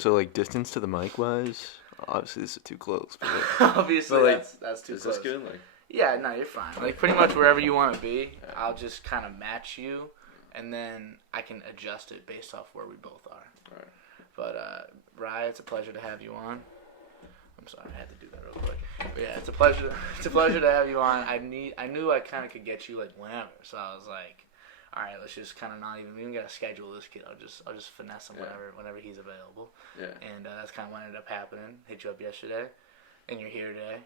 So, like, distance to the mic wise, obviously this is too close. But, Obviously, but, like, that's too is close. this good? Like, yeah, no, you're fine. Like, pretty much wherever you want to be, I'll just kind of match you, and then I can adjust it based off where we both are. Right. But, Rye, it's a pleasure to have you on. I'm sorry, I had to do that real quick. But yeah, it's a pleasure. It's a pleasure to have you on. I knew I kind of could get you like whenever, so I was like, all right, let's just kind of not even gotta schedule this kid. I'll just finesse him whenever he's available. Yeah. And that's kind of what ended up happening. Hit you up yesterday, and you're here today,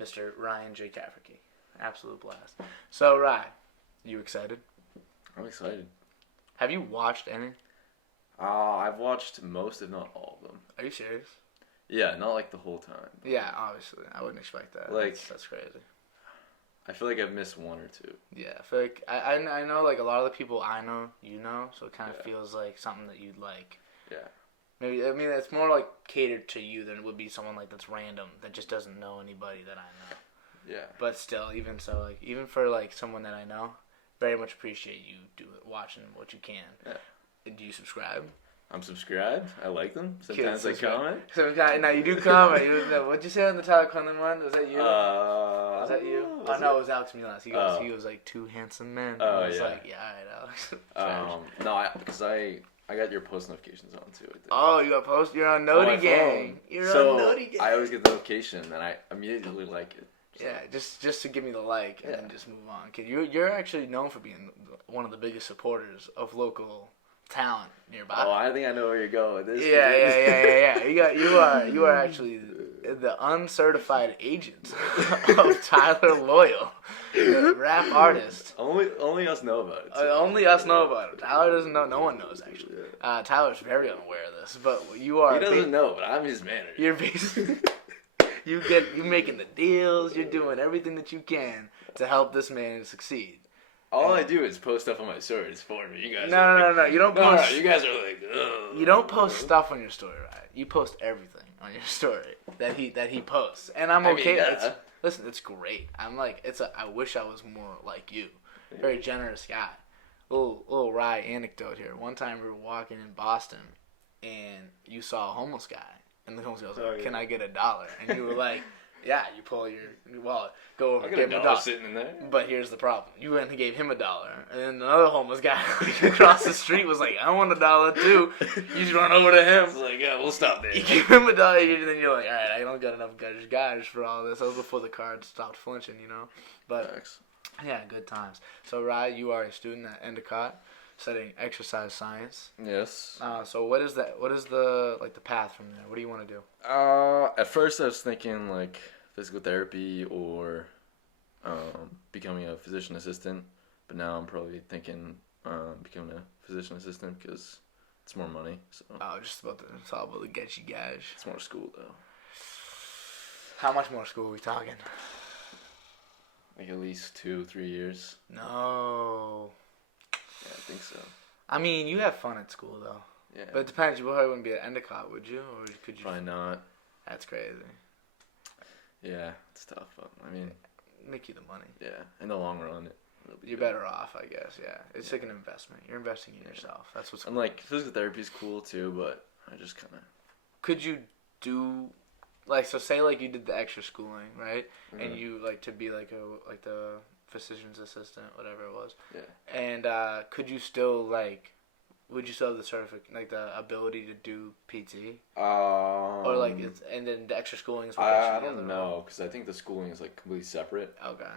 Mr. Ryan J. Cafferky. Absolute blast. So Ryan, you excited? I'm excited. Have you watched any? I've watched most, if not all of them. Are you serious? Yeah, not like the whole time. Yeah, obviously. I wouldn't expect that. Like, that's crazy. I feel like I've missed one or two. Yeah, I feel like I know like a lot of the people I know, you know, so it kind of feels like something that you'd like. Yeah. Maybe I mean it's more like catered to you than it would be someone like that's random that just doesn't know anybody that I know. Yeah. But still, even so, like even for like someone that I know, very much appreciate you watching what you can. Yeah. Do you subscribe? I'm subscribed. I like them. Sometimes I comment. Now you do comment. What'd you say on the Tyler Quinlan one? Was that you? Was that you? Oh no, it was Alex Mulas. He goes like two handsome men. I was like, yeah, all right, Alex. No, because I got your post notifications on too. I think. Oh, you got post? You're on Noti Gang. You're on Noti Gang. I always get the notification and I immediately like it. So. Yeah, just to give me the like and then just move on. Cause you're actually known for being one of the biggest supporters of local talent nearby. Oh, I think I know where you're going with this. Yeah. You are actually the uncertified agent of Tyler Loyal, the rap artist. Only us know about it. Only us know about it. Tyler doesn't know. No one knows actually. Tyler's very unaware of this, but you are. He doesn't know, but I'm his manager. You're basically you're making the deals. You're doing everything that you can to help this man succeed. All I do is post stuff on my stories for me. You guys. No. You don't post. No, you guys are like. Ugh. You don't post stuff on your story, right? You post everything on your story that he posts, and I'm okay. Listen, it's great. I'm like, I wish I was more like you. Very generous guy. Little wry anecdote here. One time we were walking in Boston, and you saw a homeless guy, and the homeless guy was like, "Can I get $1?" And you were like. Yeah, you pull your wallet, go over, give him $1 sitting in there. But here's the problem: you went and gave him $1, and then another homeless guy across the street was like, "I want $1 too." You just run over to him. It's like, yeah, we'll stop there. You give him $1, and then you're like, "All right, I don't got enough guys for all this." That was before the cards stopped flinching, you know. But yeah, good times. So, Rye, you are a student at Endicott, studying exercise science. Yes. So what is that? What is the path from there? What do you want to do? At first I was thinking like physical therapy or becoming a physician assistant, but now I'm probably thinking becoming a physician assistant because it's more money. So. Oh, it's all about to get you guys. It's more school though. How much more school are we talking? Like at least 2-3 years. No. Yeah, I think so. I mean, you have fun at school, though. Yeah. But it depends. You probably wouldn't be at Endicott, would you? Or could you? Probably not. That's crazy. Yeah, it's tough. I mean... Make you the money. Yeah, in the long run. You're better off, I guess, yeah. It's like an investment. You're investing in yourself. That's what's cool. And, like, physical therapy is cool, too, but I just kind of... Could you do... Like, so say, like, you did the extra schooling, right? Mm-hmm. And you, like, to be, like, the... physician's assistant, whatever it was. Yeah. And could you still would you still have the the ability to do PT? Or and then the extra schooling is what I don't know, because I think the schooling is completely separate. Okay.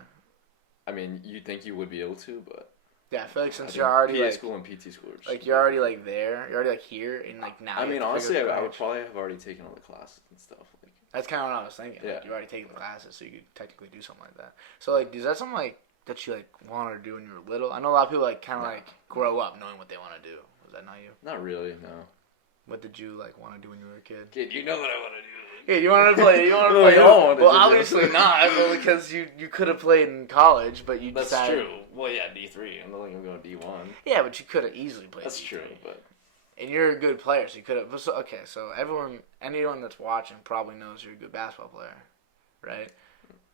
I mean, you'd think you would be able to, but yeah, I feel like since you're already PA school and PT school, you're already there, you're already here, and now. I mean, honestly, I would probably have already taken all the classes and stuff. That's kind of what I was thinking. Yeah. You've already taken the classes, so you could technically do something like that. So is that something that you wanted to do when you were little? I know a lot of people grow up knowing what they want to do. Was that not you? Not really, no. What did you want to do when you were a kid? Kid, you know what I want to do. Yeah, you wanted to play. You wanted to play. Well, obviously not. Well, because you could have played in college, but you decided. That's true. Well, yeah, D3. I'm not going to go D1. Yeah, but you could have easily played. That's D3. true, but. And you're a good player, so you could have. So anyone that's watching probably knows you're a good basketball player, right?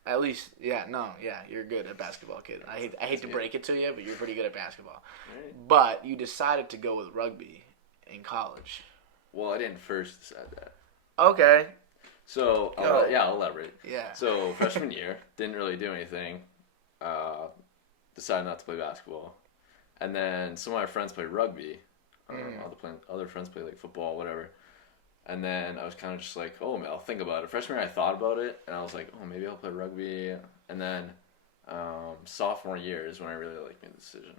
At least, you're good at basketball, kid. I hate to break it to you, but you're pretty good at basketball. Right. But you decided to go with rugby in college. Well, I didn't first decide that. Okay. So, I'll elaborate. Yeah. So, freshman year, didn't really do anything. Decided not to play basketball. And then some of my friends played rugby. Other friends played like football, whatever. And then I was kind of just like, oh, man, I'll think about it. Freshman year, I thought about it, and I was like, oh, maybe I'll play rugby. And then sophomore year is when I really like made the decision.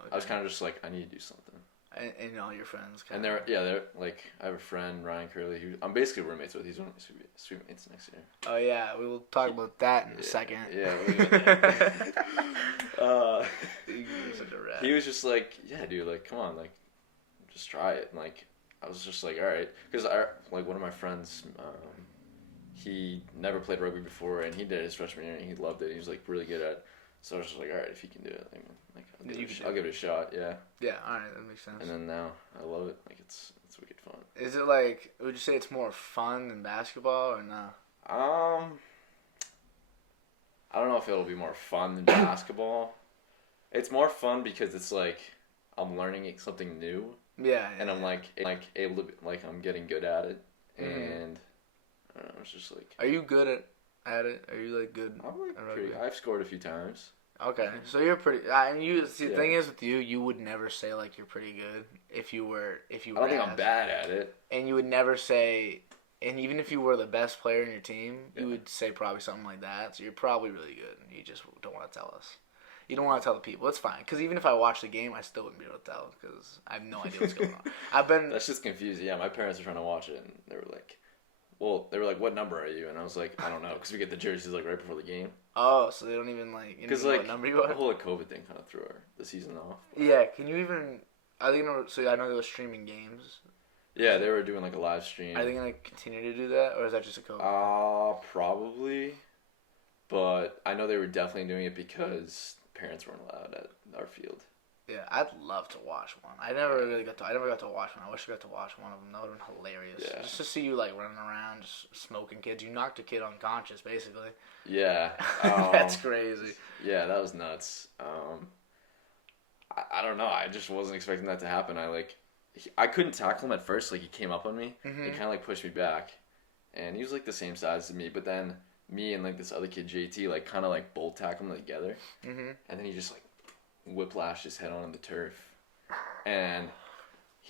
Okay. I was kind of just like, I need to do something. And all your friends. And they're like, I have a friend, Ryan Curley, who I'm basically roommates with. He's one of my suite mates next year. Oh yeah, we will talk about that in a second. Yeah. He was just like, yeah, dude, like, come on, like, just try it. And like, I was just like, all right, because one of my friends, he never played rugby before, and he did it his freshman year, and he loved it. He was like really good at it. So I was just like, all right, if he can do it, I'll give it a shot. Yeah. Yeah. All right, that makes sense. And then now I love it. Like it's wicked fun. Is it like? Would you say it's more fun than basketball or no? I don't know if it'll be more fun than basketball. It's more fun because it's like I'm learning something new. Yeah. And I'm like able to I'm getting good at it, and I don't know. It's just like. Are you good at it? Are you like good? I'm like I've scored a few times. Okay, so you're pretty. The thing is with you, you would never say like you're pretty good if you were. I don't think I'm bad at it. And you would never say, and even if you were the best player in your team, you would say probably something like that. So you're probably really good. You just don't want to tell us. You don't want to tell the people. It's fine, because even if I watch the game, I still wouldn't be able to tell because I have no idea what's going on. That's just confusing. Yeah, my parents were trying to watch it, and they were like, what number are you? And I was like, I don't know, because we get the jerseys like right before the game. Oh, so they don't even like. Because like what number you are? The whole COVID thing kind of threw the season off. Yeah, can you even? Are they gonna? So I know they were streaming games. Yeah, they were doing like a live stream. Are they gonna continue to do that, or is that just a COVID? Probably, but I know they were definitely doing it because parents weren't allowed at our field. Yeah, I'd love to watch one. I never got to watch one. I wish I got to watch one of them. That would have been hilarious. Yeah. Just to see you like running around, just smoking kids. You knocked a kid unconscious, basically. Yeah. That's crazy. Yeah, that was nuts. I don't know. I just wasn't expecting that to happen. I couldn't tackle him at first. Like he came up on me. Mm-hmm. He kind of like pushed me back, and he was like the same size as me. But then me and like this other kid JT like kind of like bolt tackled him together, and then he just like whiplashed his head onto the turf, and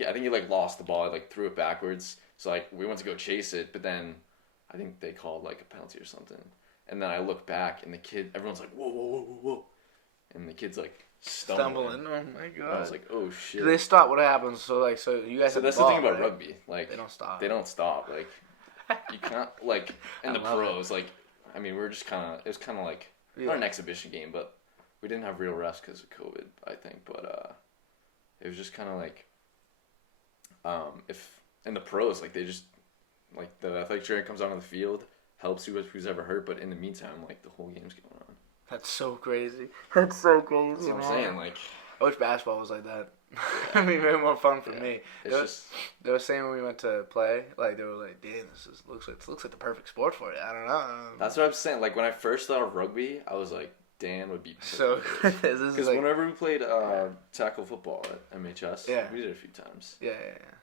I think he like lost the ball. I like threw it backwards, so like we went to go chase it, but then I think they called like a penalty or something, and then I look back and everyone's like whoa, and the kid's like stumbling. Oh my god! I was like, oh shit. Do they stop? What happens? So you guys. So have that's the ball, the thing about right? rugby. Like they don't stop. They don't stop. Like you can't like in the pros. Like I mean, we're just kind of. It was kind of like not an exhibition game, but. We didn't have real refs because of COVID, I think, but it was just kind of like, if in the pros, like they just, like the athletic trainer comes onto the field, helps who's ever hurt, but in the meantime, like the whole game's going on. That's so crazy. That's so crazy. That's what I'm saying. Like, I wish basketball was like that. It'd be way more fun for me. They were saying when we went to play, like they were like, "Damn, this looks like the perfect sport for you." I don't know. That's what I'm saying. Like when I first thought of rugby, I was like. Dan would be so because whenever we played tackle football at MHS, we did it a few times. Yeah.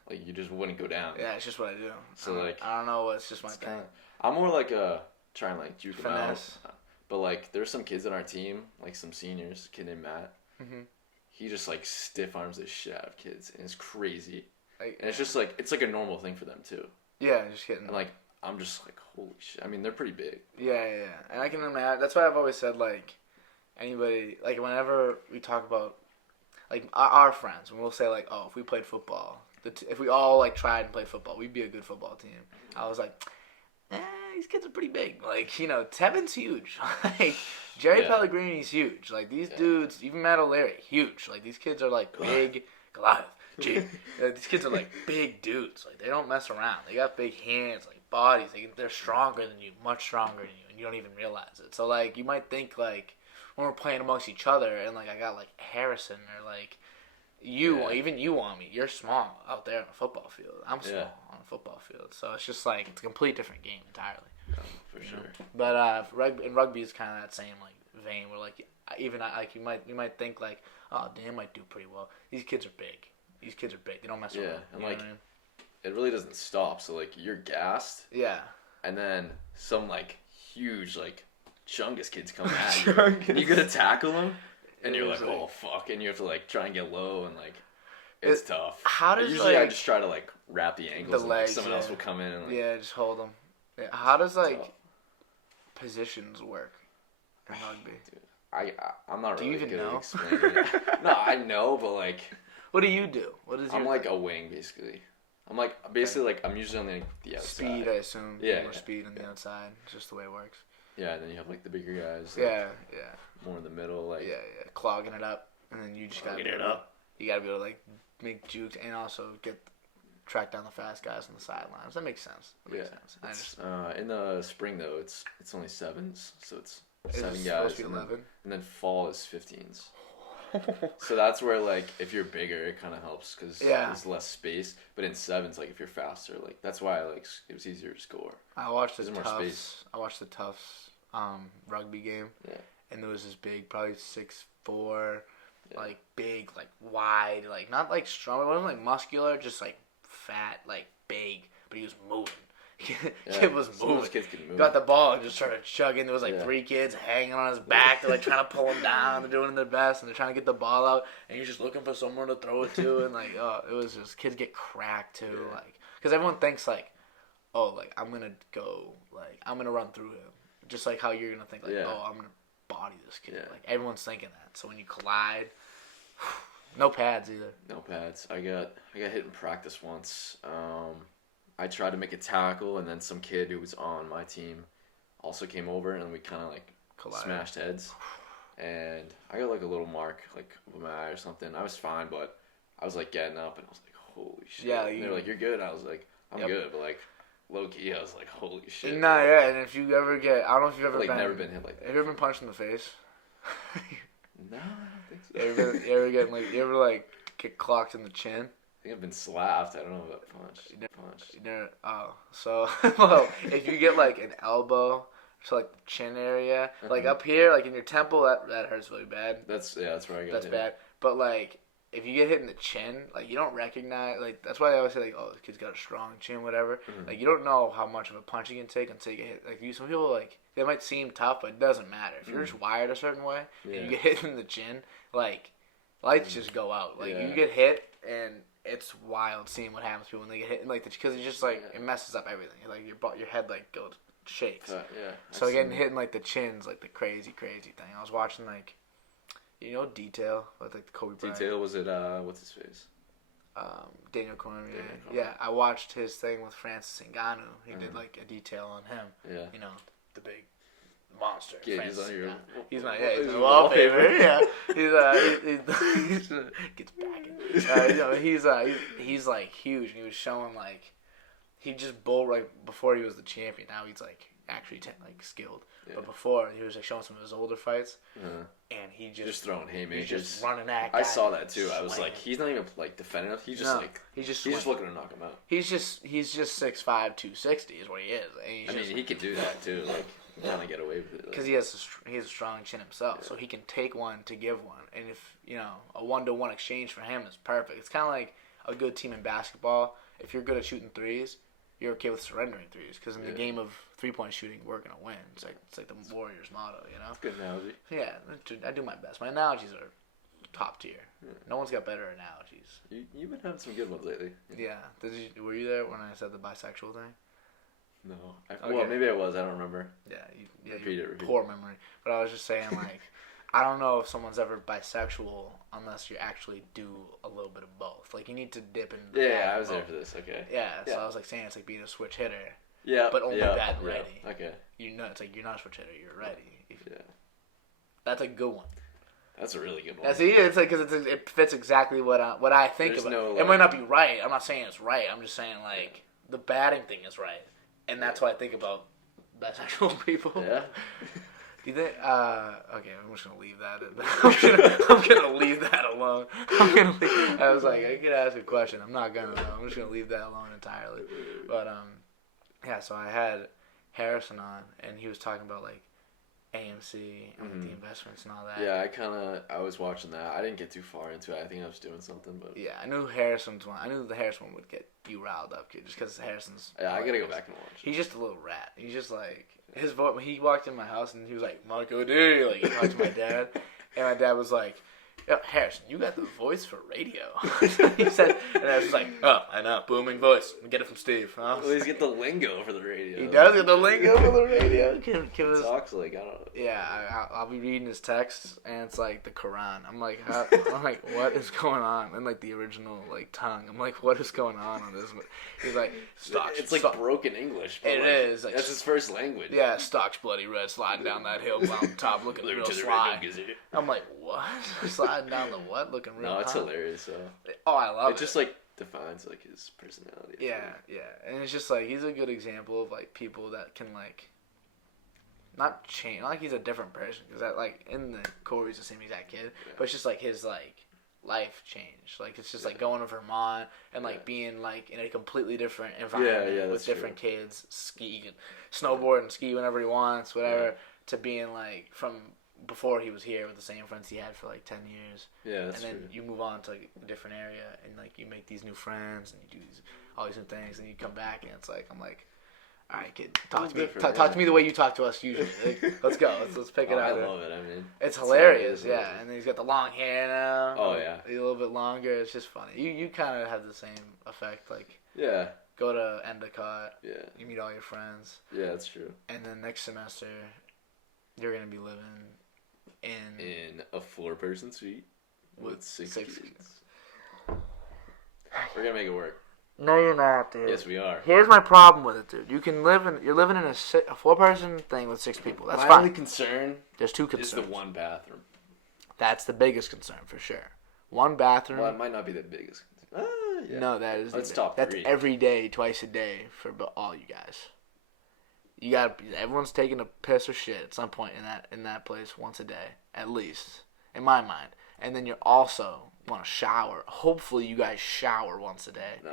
Like you just wouldn't go down. Yeah, it's just what I do. So I don't know. It's just my thing. I'm more like trying to like juke them out. But like there's some kids on our team, like some seniors, a kid named Matt. Mm-hmm. He just like stiff arms the shit out of kids, and it's crazy. And it's just like it's like a normal thing for them too. Yeah, just kidding. And like I'm just like holy shit. I mean they're pretty big. Yeah, and I can imagine. That's why I've always said like. Anybody, like, whenever we talk about, like, our friends, when we'll say, like, oh, if we played football, if we all, like, tried and played football, we'd be a good football team. I was like, these kids are pretty big. Like, you know, Tevin's huge. Like, Jerry Pellegrini's huge. Like, these dudes, even Matt O'Leary, huge. Like, these kids are, like, big. Goliath. These kids are, like, big dudes. Like, they don't mess around. They got big hands, like, bodies. They're stronger than you, much stronger than you, and you don't even realize it. So, like, you might think, like, when we're playing amongst each other, and like I got like Harrison or like even you on me. You're small out there on a football field. I'm small on a football field, so it's just like it's a complete different game entirely. Yeah, for sure. But rugby is kind of that same like vein where like even like you might think like Dan might do pretty well. These kids are big. They don't mess around. Yeah, and like it really doesn't stop. So like you're gassed, Yeah. and then some like huge like chungus kids come at you. And you gotta tackle them, and you're like, oh fuck, and you have to like try and get low and like. It's tough. How does usually like, I just try to like wrap the ankles, and legs, like, someone else will come in and like, just hold them. Yeah. How does like positions work in rugby? Dude, I'm not really even good know? at explaining it. No, I know, but like, what do you do? What is your I'm like a wing basically. I'm like basically like I'm usually on the outside. Speed, I assume. Yeah. More speed on the outside. It's just the way it works. Yeah, and then you have like the bigger guys. Like, Yeah. More in the middle, like. Yeah. Clogging it up, and then you just gotta get it up. You gotta be able to like make jukes and also track down the fast guys on the sidelines. That makes sense. Sense. In the spring though, it's only sevens, so it's seven It's guys. supposed to be 11. And then fall is 15s. So that's where like if you're bigger, it kind of helps because there's less space. But in sevens, like if you're faster, like that's why like it was easier to score. I watched the More Tufts. space. I watched the Tufts rugby game. Yeah. And there was this big, probably 6'4", like big, like wide, like not like strong. It wasn't like muscular, just like fat, like big. But he was moving. Kid was moving. Those kids can move. Got the ball and just started chugging. There was like 3 kids hanging on his back. They're like trying to pull him down. They're doing their best and they're trying to get the ball out. And he's just looking for someone to throw it to. And like, it was just kids get cracked too. Like, because everyone thinks like, oh, like I'm gonna go, like I'm gonna run through him, just like how you're gonna think like, oh, I'm gonna body this kid. Like everyone's thinking that. So when you collide, no pads either. No pads. I got hit in practice once. I tried to make a tackle, and then some kid who was on my team also came over, and we kind of like smashed heads. And I got like a little mark, like of my eye or something. I was fine, but I was like getting up, and I was like, holy shit. Yeah, and they're like, you're good. I was like, I'm good, but like low key, I was like, holy shit. Nah, yeah. And if you ever get, I don't know if you've ever like never been hit like that. Have you ever been punched in the face? No, I don't think so. You ever like get clocked in the chin? I think I've been slapped. I don't know about punch. So well, if you get like an elbow to like the chin area, like up here, like in your temple, that hurts really bad. That's where I got That's hit. bad. But like if you get hit in the chin, like you don't recognize, like that's why I always say like, oh, this kid's got a strong chin, whatever. Mm-hmm. Like you don't know how much of a punch you can take until you get hit. Like some people like they might seem tough, but it doesn't matter. If you're just wired a certain way and you get hit in the chin, like lights just go out. Like you get hit and it's wild seeing what happens to people when they get hit, and like because it's just like it messes up everything. Like your head like goes shakes. So getting hit in like the chin's like the crazy thing. I was watching like, you know, Detail with like the Kobe Bryant. Detail, was it what's his face? Daniel Cormier. Yeah, I watched his thing with Francis Ngannou. He did like a detail on him. Yeah. You know, the big monster. Yeah, he's on your. He's not. Yeah, he's on wallpaper. Yeah, he's gets back. You know, he's like huge. And he was showing like he just bull right before he was the champion. Now he's like actually like skilled. Yeah. But before he was like showing some of his older fights, and he just throwing haymakers, just running at guys. I saw that too. I was like, he's not even like defending him. He's just he's just looking to knock him out. He's just 6'5", 260 is what he is. And I mean, he could do that too. Like. Trying to get away with it because he has a strong chin himself, so he can take one to give one, and if you know a 1-to-1 exchange for him is perfect. It's kind of like a good team in basketball. If you're good at shooting threes, you're okay with surrendering threes because in the game of 3-point shooting, we're gonna win. It's like the Warriors motto, you know. That's a good analogy. Yeah, I do my best. My analogies are top tier. Yeah. No one's got better analogies. You've been having some good ones lately. Yeah. Were you there when I said the bisexual thing? No. Well, maybe I was. I don't remember. Yeah. Repeat it. Poor memory. But I was just saying, like, I don't know if someone's ever bisexual unless you actually do a little bit of both. Like, you need to dip into Yeah, I was there for this. Okay. Yeah, so I was, like, saying it's like being a switch hitter. Yeah. But only bad and ready. Okay. You know, it's like you're not a switch hitter. You're ready. Yeah. That's a good one. That's a really good one. It's like because it fits exactly what I think about. It might not be right. I'm not saying it's right. I'm just saying, like, the batting thing is right. And that's what I think about bisexual people. Yeah. Do you think? Okay, I'm just gonna leave that. I'm gonna leave that alone. I was like, I could ask a question. I'm not gonna. I'm just gonna leave that alone entirely. But yeah. So I had Harrison on, and he was talking about like AMC and like the investments and all that. Yeah, I was watching that. I didn't get too far into it. I think I was doing something, but yeah, I knew Harrison's one. I knew the Harrison one would get you riled up, kid, just because Harrison's. Yeah, I gotta go back and watch it. He's just a little rat. He's just like his voice. When he walked in my house and he was like, "Marco D," like he talked to my dad, and my dad was like, "Yo, Harrison, you got the voice for radio." He said, and I was just like, "Oh, I know, booming voice. Get it from Steve." Huh? Well, he's get the lingo for the radio. He does get the lingo for the radio. He talks like, I don't know. Yeah, I'll be reading his texts, and it's like the Quran. I'm like, what is going on? And like the original like tongue. I'm like, what is going on this? He's like, Stocks. It's like broken English. It is. Like, that's his first language. Yeah, Stocks bloody red, sliding down that hill, mountain top, looking real sly. I'm like, what? Sliding down the what? Looking real. No, it's hilarious. So. Oh, I love it. It just like defines like his personality. Yeah, and it's just like he's a good example of like people that can like. Not change, not like he's a different person, because that like in the core he's the same exact kid, but it's just like his like life changed. Like it's just like going to Vermont and like being like in a completely different environment with different kids. He can snowboard and ski whenever he wants, whatever. To being like from before he was here with the same friends he had for like 10 years. Yeah, that's and then true. you move on to like a different area and like you make these new friends and you do all these new things and you come back and it's like I'm like. All right, kid. Talk to me the way you talk to us usually. Like, let's go. Let's pick it out. I love it. I mean, it's hilarious. Yeah, and then he's got the long hair now. Oh yeah. A little bit longer. It's just funny. You kind of have the same effect. Like go to Endicott. Yeah. You meet all your friends. Yeah, that's true. And then next semester, you're gonna be living in a 4-person suite with six kids. We're gonna make it work. No, you're not, dude. Yes, we are. Here's my problem with it, dude. You're living in a 4-person thing with 6 people. That's fine. My only concern. There's 2 concerns. Is the one bathroom. That's the biggest concern for sure. One bathroom. Well, it might not be the biggest. Yeah. No, that is. Let's top 3. That's every day, twice a day for all you guys. You got everyone's taking a piss or shit at some point in that place once a day, at least, in my mind. And then you also want to shower. Hopefully, you guys shower once a day. No.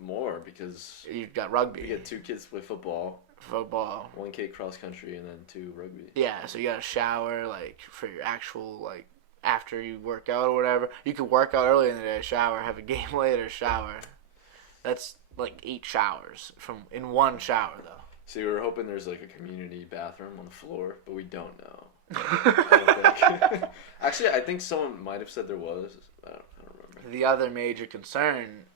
More because you've got rugby. You get 2 kids play football, 1 kid cross country, and then 2 rugby. Yeah, so you got to shower like for your actual like after you work out or whatever. You could work out early in the day, shower, have a game later, shower. That's like 8 showers in one shower though. So we were hoping there's like a community bathroom on the floor, but we don't know. I don't think. Actually, I think someone might have said there was. I don't remember. The other major concern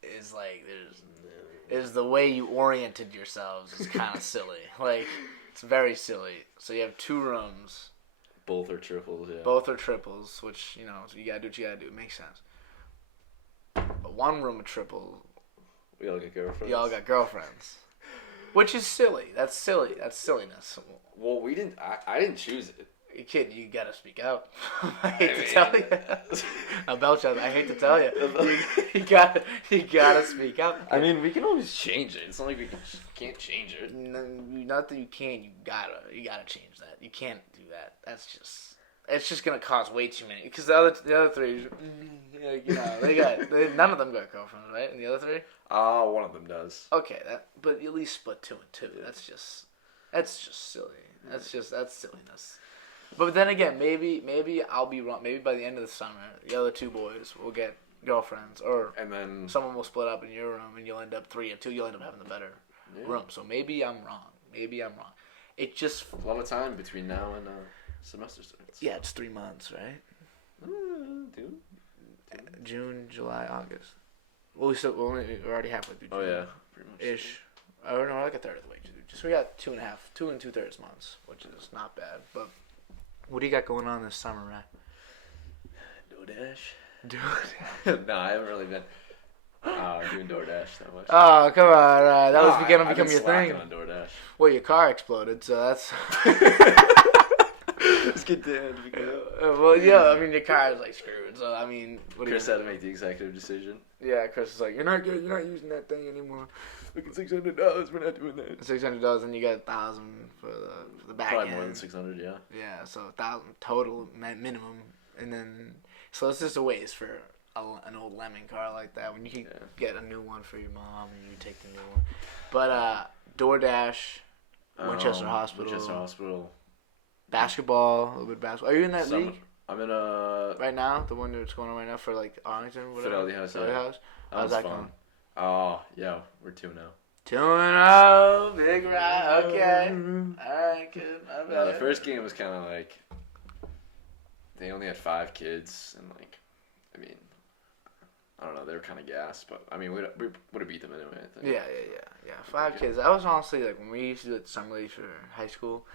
is like is the way you oriented yourselves is kind of silly. Like it's very silly. So you have 2 rooms. Both are triples, yeah. Both are triples, which so you gotta do what you gotta do. It makes sense. But 1 room of triple. We all got girlfriends. You all got girlfriends, which is silly. That's silly. That's silliness. Well, we didn't. I didn't choose it. Kid, you gotta speak out. I hate to tell you. I hate to tell you. You gotta speak out. I mean, we can always change it. It's not like we can't change it. No, not that you can. You gotta change that. You can't do that. It's just gonna cause way too many. Because the other 3, none of them got girlfriends, right? And the other 3. One of them does. Okay, but at least split 2 and 2. That's just silly. That's silliness. But then again, maybe I'll be wrong. Maybe by the end of the summer, the other 2 boys will get girlfriends, and then someone will split up in your room, and you'll end up 3 and 2. You'll end up having the better room. So maybe I'm wrong. It just a lot of time between now and semester starts. Yeah, it's 3 months, right? June, July, August. Well, we're already halfway through June. Oh yeah, pretty much. Ish. Oh no, like a third of the way. Just we got 2 2.2 months, which is not bad. But what do you got going on this summer, Ray? DoorDash. No, I haven't really been doing DoorDash that much. Oh, come on. That was going to become your thing. On DoorDash. Well, your car exploded, so that's... Let's get down. Well, yeah, I mean, your car is, like, screwed, so, I mean... Chris had to make the executive decision. Yeah, Chris is like, you're not using that thing anymore. Look at $600, we're not doing that. $600, and you got $1,000 for the back Probably end. more than 600, yeah. Yeah, so $1,000 total minimum, and then... So it's just a waste for an old lemon car like that when you can get a new one for your mom and you take the new one. But DoorDash, Winchester Hospital. Winchester Hospital. Basketball, a little bit of basketball. Are you in that league? I'm in right now, the one that's going on right now for like Arlington, whatever. Fidelity House. Fidelity House. How's that going? Oh yeah, we're 2-0. 2-0, big round. Okay, all right, good. No, the first game was kind of like they only had 5 kids, and like, I mean, I don't know, they were kind of gassed, but I mean, we would have beat them anyway. I think. Yeah. 5 kids. That was honestly like when we used to do it summer league for high school.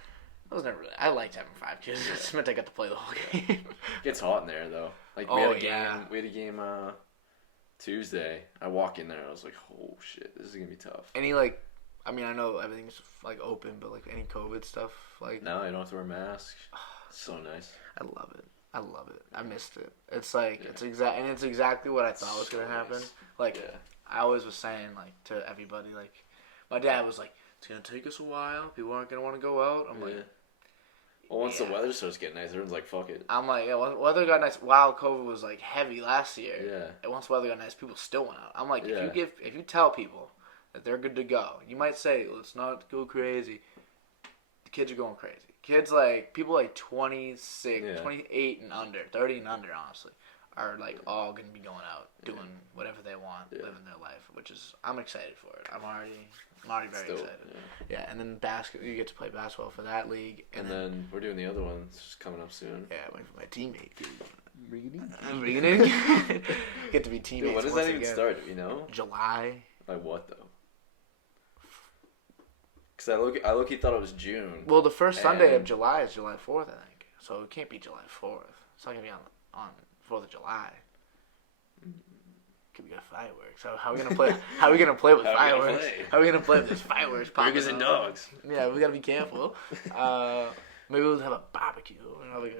I was never really. I liked having 5 kids. It just meant I got to play the whole game. It gets hot in there though. Like we had a game Tuesday. I walk in there, I was like, oh shit, this is gonna be tough. Any like, I mean, I know everything's like open, but like any COVID stuff, like. No, you don't have to wear masks. It's so nice. I love it. I missed it. It's like it's exactly what I thought was gonna happen. Nice. Like I always was saying like to everybody, like my dad was like, it's gonna take us a while. People aren't gonna want to go out. I'm like, well, once the weather starts getting nice, everyone's like, fuck it. I'm like, weather got nice. Wow, COVID was like heavy last year. Yeah. And once weather got nice, people still went out. I'm like, if you tell people that they're good to go, you might say, let's not go crazy. The kids are going crazy. Kids like people like 26, 28 and under, 30 and under, honestly, are like all gonna be going out doing whatever they want, living their life, which is I'm excited for it. I'm already very excited. Yeah, and then you get to play basketball for that league, and then we're doing the other one. It's coming up soon. Yeah, waiting for my teammate. I'm bringing it. Get to be teammates. Dude, when does that even start? Do you know? July. Like what though? Because I look, he thought it was June. Well, the first Sunday of July is July 4th, I think. So it can't be July 4th. It's not gonna be on 4th of July. Could be fireworks. How are we gonna play? How are we gonna play with fireworks? How are we gonna play with this fireworks? Burgers and dogs. Yeah, we gotta be careful. Maybe we'll have a barbecue. Like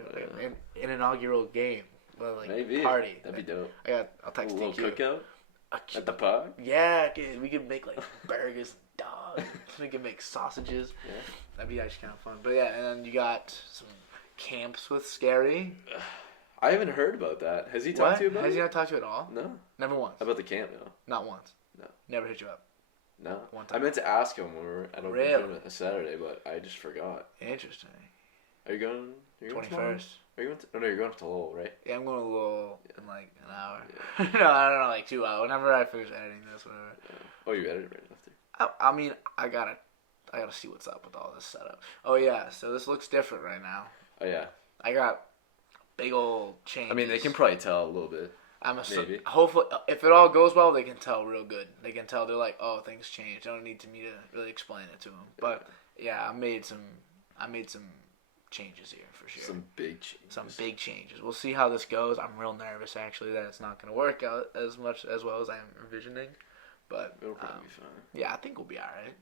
an inaugural game. Like maybe party. That'd be dope. I'll text a little TQ. cookout at the park. Yeah, we could make like burgers and dogs. We could make sausages. Yeah. That'd be actually kind of fun. But yeah, and then you got some camps with Scary. I haven't heard about that. Has he talked to you about it? Has he not talked to you at all? No. Never once. About the camp, no. Not once. No. Never hit you up. No. One time. I meant to ask him when we were at a Saturday, but I just forgot. Interesting. Are you going? 21st. Are you going to? Oh, no, you're going to Lowell, right? Yeah, I'm going to Lowell in like an hour. Yeah. No, I don't know, like 2 hours. Whenever I finish editing this, whatever. Yeah. Oh, you edited right after. I mean, I gotta see what's up with all this setup. Oh yeah, so this looks different right now. Oh yeah. I got big old changes. I mean, they can probably tell a little bit. Maybe. Hopefully, if it all goes well, they can tell real good. They can tell they're like, oh, things changed. They don't need me to really explain it to them. But yeah, I made some changes here for sure. Some big changes. We'll see how this goes. I'm real nervous actually that it's not going to work out as well as I'm envisioning. But it'll probably be fine. Yeah, I think we'll be all right.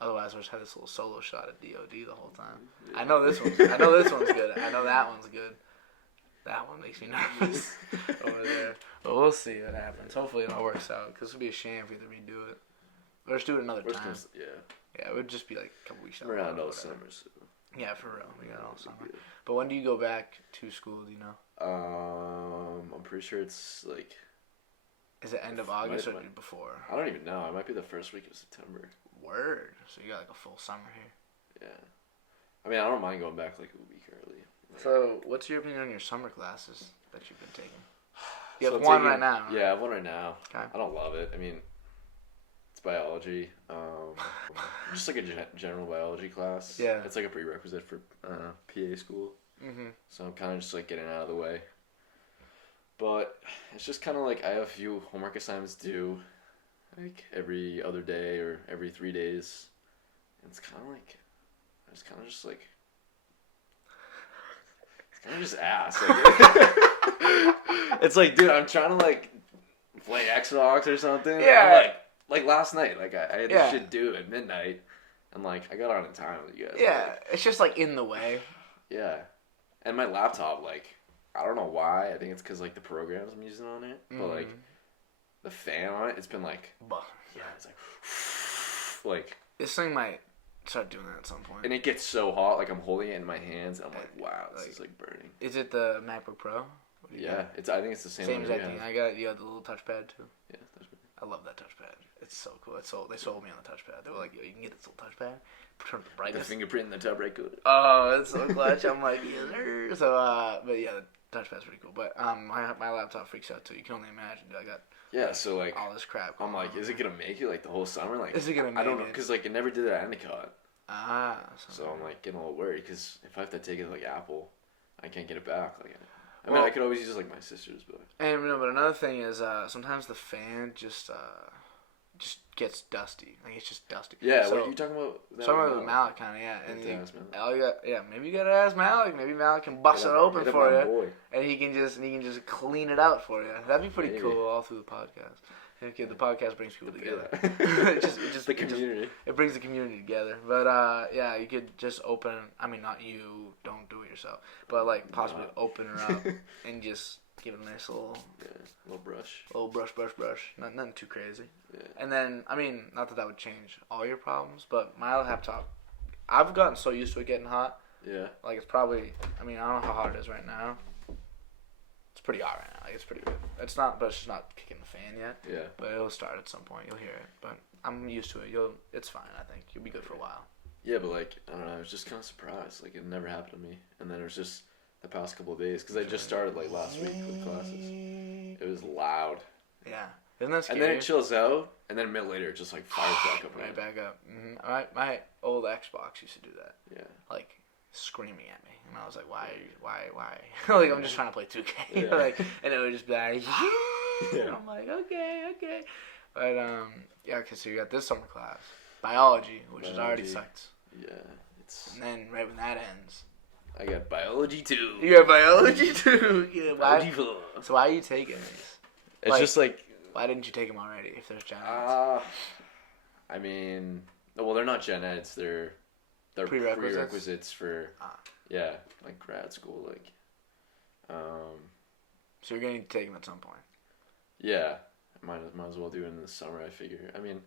Otherwise, we'll just have this little solo shot at DOD the whole time. Yeah. I know this one's good. I know that one's good. That one makes me nervous over there. But we'll see what happens. Hopefully it all works out. Because it would be a shame if either we do it. Or just do it another time. Yeah, it would just be like a couple weeks out. We're around all summer. So. Yeah, for real. We got all summer. But when do you go back to school, do you know? I'm pretty sure it's like... Is it end of August or before? I don't even know. It might be the first week of September. Word. So you got like a full summer here. Yeah. I mean, I don't mind going back like a week early. So, what's your opinion on your summer classes that you've been taking? You have one right now. Right? Yeah, I have one right now. Okay. I don't love it. I mean, it's biology. Just like a general biology class. Yeah. It's like a prerequisite for PA school. Mm-hmm. So I'm kind of just like getting out of the way. But it's just kind of like I have a few homework assignments due, like every other day or every 3 days. And it's kind of like, it's kind of just like, it's kind of just ass. Like, it's like, dude, I'm trying to like play Xbox or something. Yeah. Like last night, like I had this shit due at midnight, and like I got on in time with you guys. Yeah, like, it's just like in the way. Yeah, and my laptop, like, I don't know why. I think it's because like the programs I'm using on it, but like the fan on it, it's been like, yeah, it's like this thing might start doing that at some point. And it gets so hot, like I'm holding it in my hands, and I'm like, wow, this is like burning. Is it the MacBook Pro? Yeah, I think it's the same exact thing. You got the little touchpad too. Yeah, touchpad. I love that touchpad. It's so cool. They sold me on the touchpad. They were like, yo, you can get this little touchpad. Turn up the brightness. The fingerprint in the top right corner. Oh, it's so clutch. I'm like, yes, sir. So, but yeah, the touchpad's pretty cool. But my laptop freaks out too. You can only imagine. Dude, I got so like all this crap. I'm like, is it gonna make it like the whole summer? Like, is it gonna? I don't know, cause like it never did that Endicott. So I'm like getting a little worried because if I have to take it to like Apple, I can't get it back. Like, I mean, I could always use like my sister's, but. And no, but another thing is sometimes the fan just gets dusty. Like it's just dusty. Yeah, so, what are you talking about? Talking about Malik, kind of, yeah. And maybe you gotta ask Malik. Maybe Malik can bust it open for you, and he can just clean it out for you. That'd be pretty cool all through the podcast. Okay, the podcast brings people together. it just the community. It brings the community together. But yeah, you could just open. I mean, not you. Don't do it yourself. But like possibly open her up and just give it a nice little brush. Brush. Nothing too crazy. Yeah. And then I mean, not that would change all your problems, but my laptop, I've gotten so used to it getting hot. Yeah. Like it's probably. I mean, I don't know how hot it is right now. It's pretty hot right now. Like it's pretty good. It's just not kicking the fan yet. Yeah. But it'll start at some point. You'll hear it. But I'm used to it. It's fine. I think you'll be good for a while. Yeah, but like I don't know. I was just kind of surprised. Like it never happened to me. And then it was just the past couple of days because I just started like last week with classes. It was loud. Yeah. Isn't that scary? And then it chills out, and then a minute later it just like fires back up. Right back up. Mm-hmm. My old Xbox used to do that. Yeah. Like screaming at me, and I was like, why? Like I'm just trying to play 2K. Yeah. Like, and it would just be like, yeah. And I'm like, okay. But yeah, okay. So you got this summer class, biology, which is already sucked. Yeah, it's. And then right when that ends, I got biology too. You got biology too. Yeah, biology 4. So why are you taking these? It's just like. Why didn't you take them already? If there's gen eds. I mean, well, they're not gen eds. They're prerequisites for like grad school. Like, so you're gonna need to take them at some point. Yeah, might as well do it in the summer. I figure. I mean,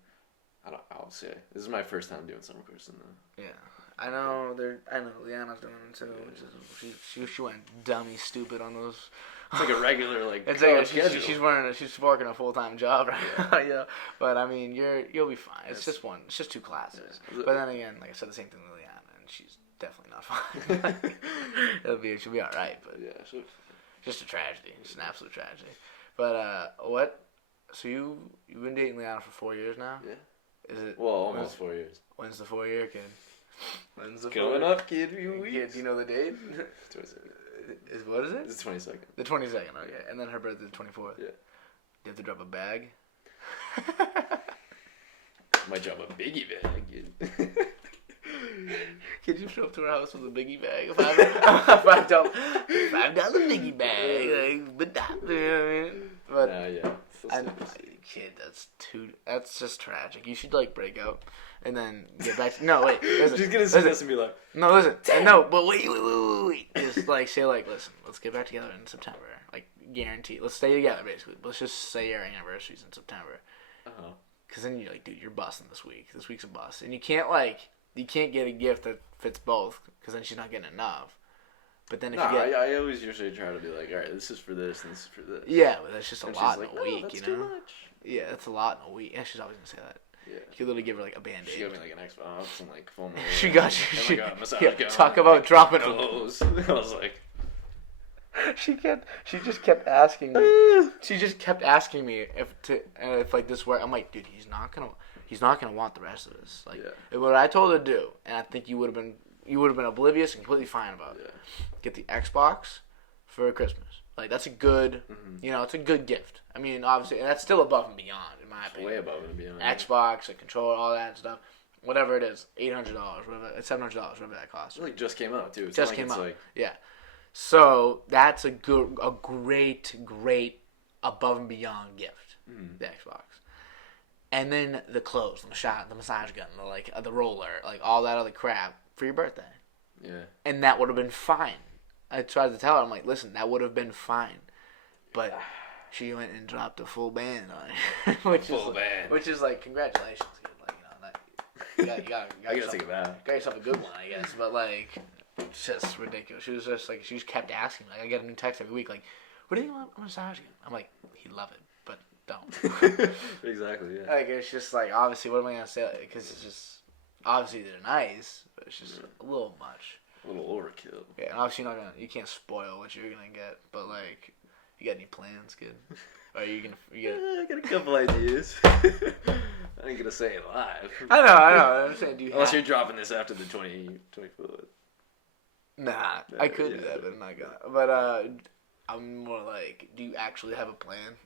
I'll say this is my first time doing summer course in the. Yeah. I know Leanna's doing it too. Yeah. She went dummy stupid on those. It's like a regular like. It's like she's working a full-time job right now. Yeah. But I mean, you'll be fine. It's just 2 classes. Yeah. But then again, like I said, the same thing with Leanna, and she's definitely not fine. She'll be all right. But yeah, just a tragedy. Just an absolute tragedy. But what? So you've been dating Leanna for 4 years now? Yeah. Is it? Well, almost 4 years. When's the 4-year kid? Coming up, kid. Few weeks. Kid, do you know the date? 22nd. What is it? It's the 22nd. The 22nd, okay. And then her birthday, the 24th. Yeah. You have to drop a bag? Might drop a biggie bag, kid. Could you show up to her house with a biggie bag? $5 biggie bag. But yeah. Kid, that's just tragic. You should like break up and then get back to, no, wait. Listen, she's gonna say this and be like, no, listen. No, but wait. Just like say like, listen, let's get back together in September. Like guarantee. Let's stay together basically. Let's just say our anniversary's in September. Cause then you're like, dude, you're busting this week. This week's a bust. And you can't get a gift that fits both because then she's not getting enough. But then if you get... I always usually try to be like, all right, this is for this and this is for this. Yeah, but that's just a lot in a week, that's you know? too much. Yeah, that's a lot in a week. Yeah, she's always going to say that. Yeah. You could literally give her like a Band-Aid. She got me like an Xbox and like phone. She got you. Massage gun, talk about dropping clothes. I was like... She just kept asking me. She just kept asking me if like this worked. I'm like, dude, he's not gonna want the rest of this. Like, what I told her to do, and I think you would have been oblivious and completely fine about it. Get the Xbox for Christmas. Like that's a good, it's a good gift. I mean, obviously, and that's still above and beyond in my opinion. Way above and beyond. Xbox, a controller, all that stuff. Whatever it is, $800, whatever, $700, whatever that costs. It just came out too. Just came out. Yeah. So that's a great above and beyond gift. The Xbox. And then the clothes, the massage gun, the roller, like all that other crap for your birthday. Yeah. And that would have been fine. I tried to tell her, I'm like, listen, that would have been fine. But she went and dropped a full band on it. Which is like, congratulations, kid. Like, you got I gotta take it back. Got yourself a good one, I guess. But like, it's just ridiculous. She was just like, she just kept asking. Like, I get a new text every week, like, what do you think about a massage gun? I'm like, he'd love it, but don't. Exactly, yeah. Like, it's just like, obviously, what am I gonna say? Because it's just, obviously they're nice, but it's just a little much. A little overkill. Yeah, and obviously you can't spoil what you're gonna get, but like, you got any plans, kid? Or are you gonna, I got a couple ideas. I ain't gonna say it live. I know. I'm saying, Unless you're dropping this after the 24th. Nah, I could do that, but I'm not gonna. But I'm more like, do you actually have a plan?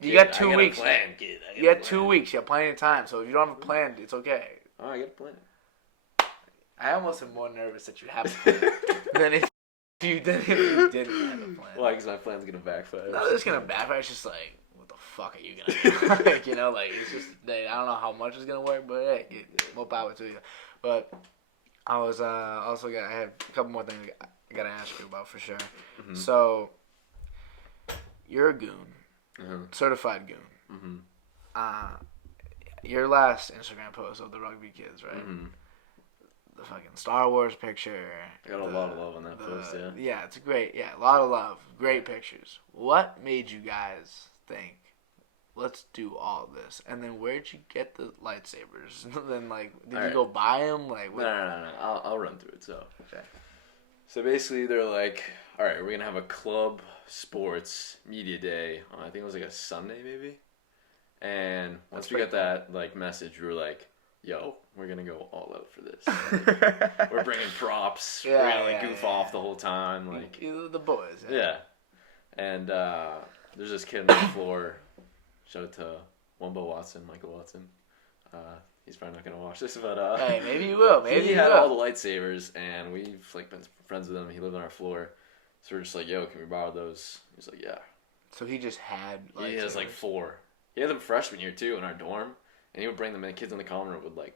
You got 2 weeks. I got a plan, kid. You got 2 weeks. You have plenty of time. So if you don't have a plan, it's okay. Oh, I got a plan. I almost am more nervous that you have a plan than if you didn't have a plan. Why? Because my plan's gonna backfire. No, it's gonna backfire. It's just like, what the fuck are you gonna do? Like, you know, like, it's just, I don't know how much it's gonna work, but hey, more power to you. But I was I have a couple more things I gotta ask you about for sure. Mm-hmm. So, you're a goon, certified goon. Mm-hmm. Your last Instagram post of the Rugby kids, right? Mm-hmm. The fucking Star Wars picture. I got a lot of love on that post, yeah. Yeah, it's great. Yeah, a lot of love. Great pictures. What made you guys think, let's do all this? And then where'd you get the lightsabers? Then, like, did you go buy them? Like, what? No. I'll run through it. So basically, they're like, all right, we're going to have a club sports media day. I think it was like a Sunday, maybe. And once we got that, like, message, we were like, yo, we're going to go all out for this. We're bringing props. We're going to, like, goof off the whole time. Like, the boys. Yeah. And there's this kid on the floor. Shout out to Michael Watson. He's probably not going to watch this, but... hey, maybe you will. He had all the lightsabers, and we've, like, been friends with him. He lived on our floor. So we're just like, yo, can we borrow those? He's like, yeah. So he just had lightsabers? He has, like, 4. He had them freshman year, too, in our dorm. And he would bring them in. Kids in the common room would, like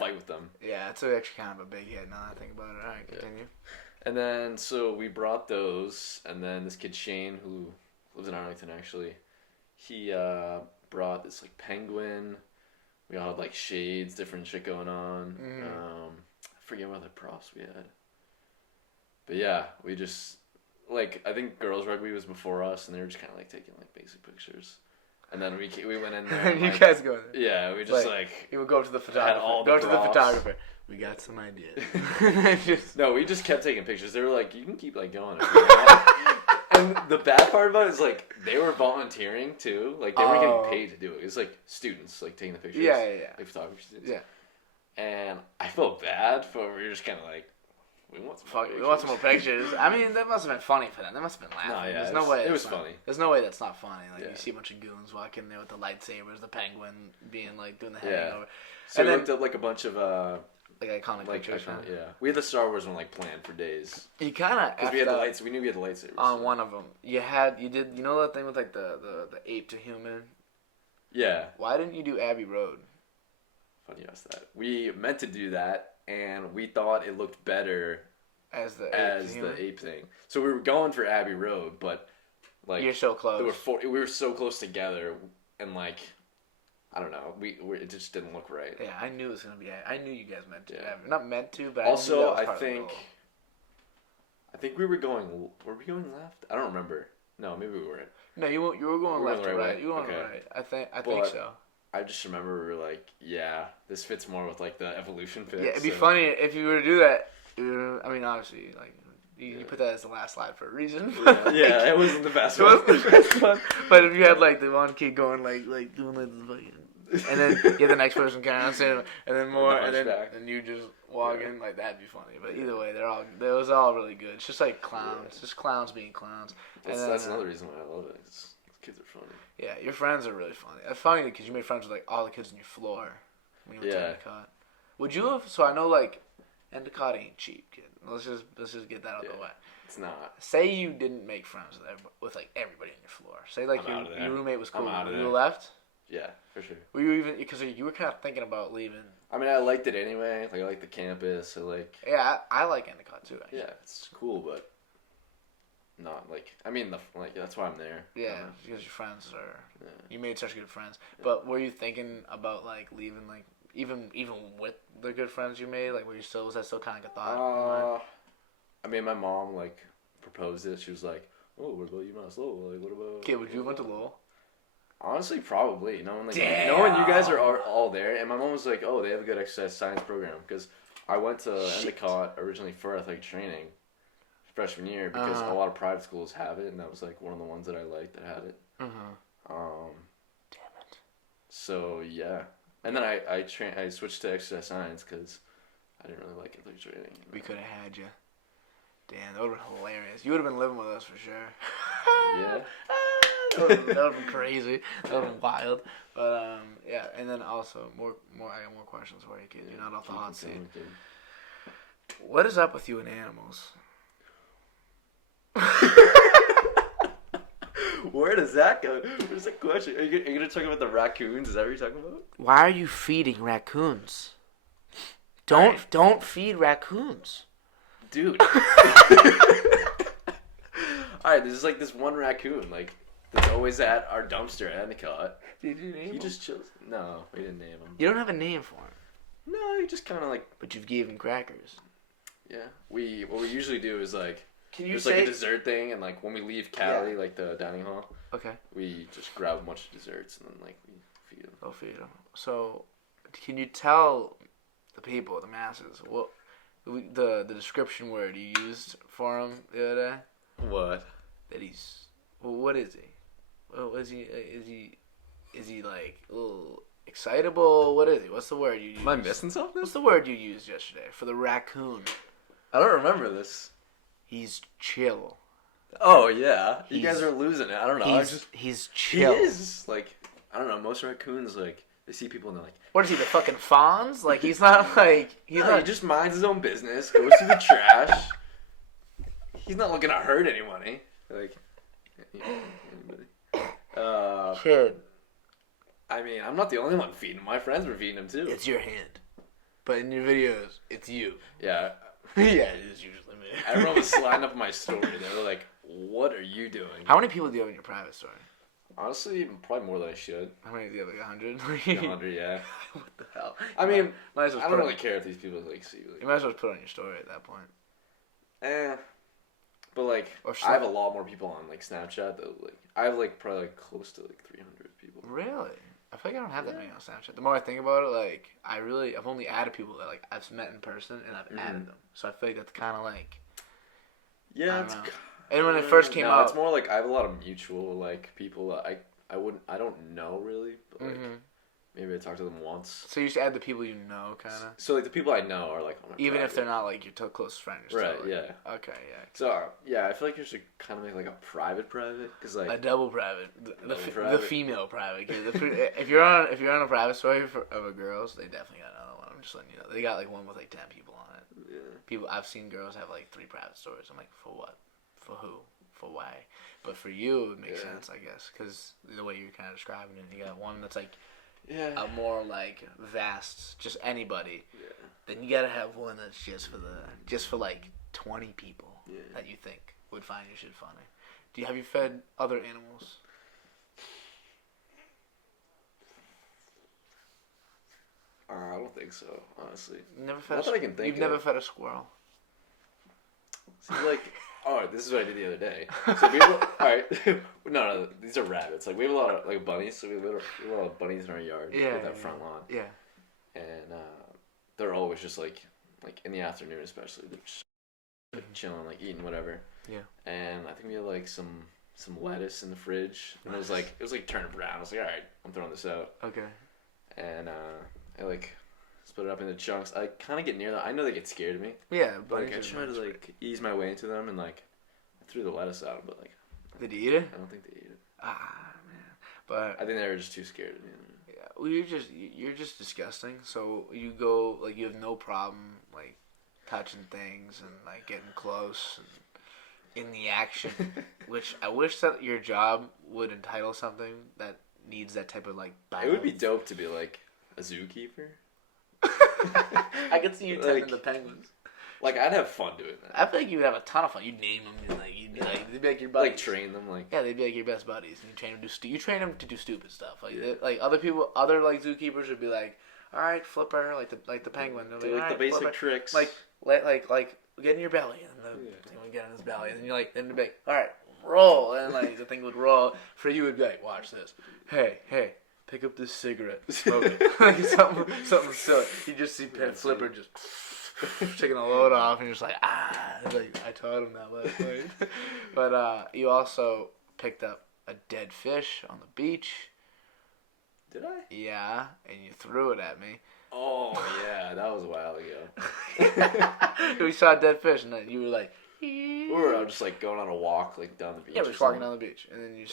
fight with them. Yeah, it's actually kind of a big hit now that I think about it. All right, continue. Yeah. And then, so we brought those. And then this kid, Shane, who lives in Arlington, actually, he brought this, like, penguin. We all had, like, shades, different shit going on. Mm-hmm. I forget what other props we had. But, yeah, we just, like, I think girls rugby was before us. And they were just kind of, like, taking, like, basic pictures. And then we went in there. And you guys go there. Yeah, we just like you would go up to the photographer. We got some ideas. No, we just kept taking pictures. They were like, you can keep like going. And the bad part about it is like they were volunteering too. Like they weren't getting paid to do it. It was like students like taking the pictures. Yeah. Like photography students. Yeah. And I felt bad, but we were just kind of like, we want some more pictures. I mean, that must have been funny for them. They must have been laughing. No, yeah, There's no way it was funny. There's no way that's not funny. Like you see a bunch of goons walk in there with the lightsabers, the penguin being like doing the heading over. So we looked up like a bunch of like iconic pictures. Yeah, we had the Star Wars one like planned for days. You kind of because we had the lights. We knew we had the lightsabers on one of them. You did. You know that thing with like the ape to human. Yeah. Why didn't you do Abbey Road? Funny you asked that. We meant to do that, and we thought it looked better. As the ape thing. So we were going for Abbey Road, but like you're so close. We were so close together, and like I don't know, it just didn't look right. Yeah, I knew it was gonna be. I knew you guys meant to. Yeah. Not meant to, but also I think we were going. Were we going left? I don't remember. No, maybe we weren't. No, you were going left or right. You were going right. I think so. I just remember we were like, yeah, this fits more with like the evolution fit. Yeah, it'd be funny if you were to do that. I mean, obviously, like you put that as the last slide for a reason. Yeah, it wasn't the best one. It wasn't the best one. But if you had like the one kid going like doing like the fucking, and then you had the next person kind of saying, and then more, and you just walk in, like that'd be funny. But either way, it was all really good. It's just like clowns, just clowns being clowns. That's another reason why I love it. Kids are funny. Yeah, your friends are really funny. It's funny because you made friends with like all the kids on your floor when you went to Endicott. Would you have? So I know like. Endicott ain't cheap, kid. Let's just get that out of the way. It's not. Say you didn't make friends with like everybody on your floor. Say like your roommate was cool. You left. Yeah, for sure. Were you even because you were kind of thinking about leaving? I mean, I liked it anyway. Like I like the campus. Yeah, I like Endicott too. Actually. Yeah, it's cool, but not like. I mean, that's why I'm there. Yeah, because your friends are. Yeah. You made such good friends. Yeah. But were you thinking about like leaving like? Even with the good friends you made, like, was that still kind of like a thought? I mean, my mom, like, proposed it. She was like, oh, what about UMass Lowell? Like, what about... Kid, would you went to Lowell? Honestly, probably. Knowing Damn. knowing you guys are all there, and my mom was like, "Oh, they have a good exercise science program." Because I went to Endicott originally for athletic training, freshman year, because a lot of private schools have it, and that was like one of the ones that I liked that had it. Damn it. So yeah, and then I switched to exercise science because I didn't really like athletic training. We could have had you. Damn, that would have been hilarious. You would have been living with us for sure. Yeah. That would have been crazy. That would have been wild. But yeah, and then also more. I got more questions for you, kid. You're not off the hot seat. What is up with you and animals? Where does that go? Where's the question? Are you gonna talk about the raccoons? Is that what you're talking about? Why are you feeding raccoons? Don't feed raccoons, dude. Alright, there's like this one raccoon like that's always at our dumpster at Endicott. Did you name him? He just chills. No, we didn't name him. You don't have a name for him. No, he just kind of like. But you've gave him crackers. Yeah, what we usually do is like. Can you there's say... like a dessert thing, and like when we leave Cali, like the dining hall. Okay. We just grab a bunch of desserts and then like we feed them. Oh, feed them. So, can you tell the people, the masses, what the description word you used for him the other day? What? That he's. Well, what is he? Well, is he like a little excitable? What is he? What's the word you used? Am I missing something? What's the word you used yesterday for the raccoon? I don't remember this. He's chill. Oh yeah, you guys are losing it. I don't know. He's chill. He is like I don't know. Most raccoons like they see people and they're like, what is he? The fucking Fonz? Like he's not like he's not. He just minds his own business. Goes through the trash. He's not looking to hurt anybody. Like anybody. Kid. I mean, I'm not the only one feeding him. My friends were feeding him too. It's your hand, but in your videos, it's you. Yeah. Yeah, it is usually me. Everyone was sliding up my story. They were like, "What are you doing?" How many people do you have in your private story? Honestly, probably more than I should. How many do you have? Like 100? 100, yeah. What the hell? I mean, might as well I don't really care if these people like see. Like, you might as well put it on your story at that point. But like, I have a lot more people on like Snapchat though. Like, I have like probably like close to like 300 people. Really? I feel like I don't have that many on Snapchat. The more I think about it, like I've only added people that like I've met in person and I've added them. So I feel like that's kind of like. Yeah. And when it first came out, it's more like I have a lot of mutual like people that I don't know really, but like maybe I talked to them once. So you just add the people you know, kind of. So like the people I know are like on even if they're not like your close friends. Right. Still, like, yeah. Okay. Yeah. So yeah, I feel like you should kind of make like a private because like a double private, the female private. If you're on a private story of a girl's, they definitely got another one. I'm just letting you know. They got like one with like 10 people on it. Yeah. I've seen girls have like 3 private stories. I'm like, for what? For who? For why? But for you, it makes sense, I guess, because the way you're kind of describing it, you got one that's like a more like vast, just anybody. Yeah. Then you gotta have one that's just for like 20 people that you think would find your shit funny. Have you fed other animals? I don't think so, honestly. Never fed. Not that I can think. You've never fed a squirrel. See, like, this is what I did the other day. So we have, all right, no, these are rabbits. Like we have a lot of like bunnies. So we have a lot of bunnies in our yard. With that front lawn. Yeah. And they're always just like in the afternoon, especially they're just like, chilling, like eating whatever. Yeah. And I think we had like some lettuce in the fridge, and it was like turning brown. I was like, all right, I'm throwing this out. Okay. And I like split it up into chunks. I kind of get near them. I know they get scared of me. Yeah, but like, I try to like ease my way into them, and like I threw the lettuce out, but like. Did you eat it? I don't think they ate it. Ah man, but I think they were just too scared of me. Yeah, well, you're just disgusting. So you go like you have no problem like touching things and like getting close and in the action, which I wish that your job would entitle something that needs that type of like. Balance. It would be dope to be like a zookeeper. I could see you tending the penguins. Like I'd have fun doing that. I feel like you would have a ton of fun. You'd name them and like you'd be like they'd be like your buddies. Like train them like. Yeah, they'd be like your best buddies, and you train them to do stupid stuff. Like other people, other like zookeepers would be like, all right, flipper, like the penguin. Do like the basic tricks. Like get in your belly, and the penguin get in his belly, and then you're like, then they'd be like, all right, roll, and like the thing would roll. For you, it'd be like, watch this. Hey, pick up this cigarette, smoke it. Like something silly. You just see Flipper just taking the load off, and you're just like, like I taught him that last night. But you also picked up a dead fish on the beach. Did I? Yeah, and you threw it at me. Oh yeah, that was a while ago. We saw a dead fish, and then you were like. We were just like going on a walk like down the beach. Yeah, we were walking down the beach, and then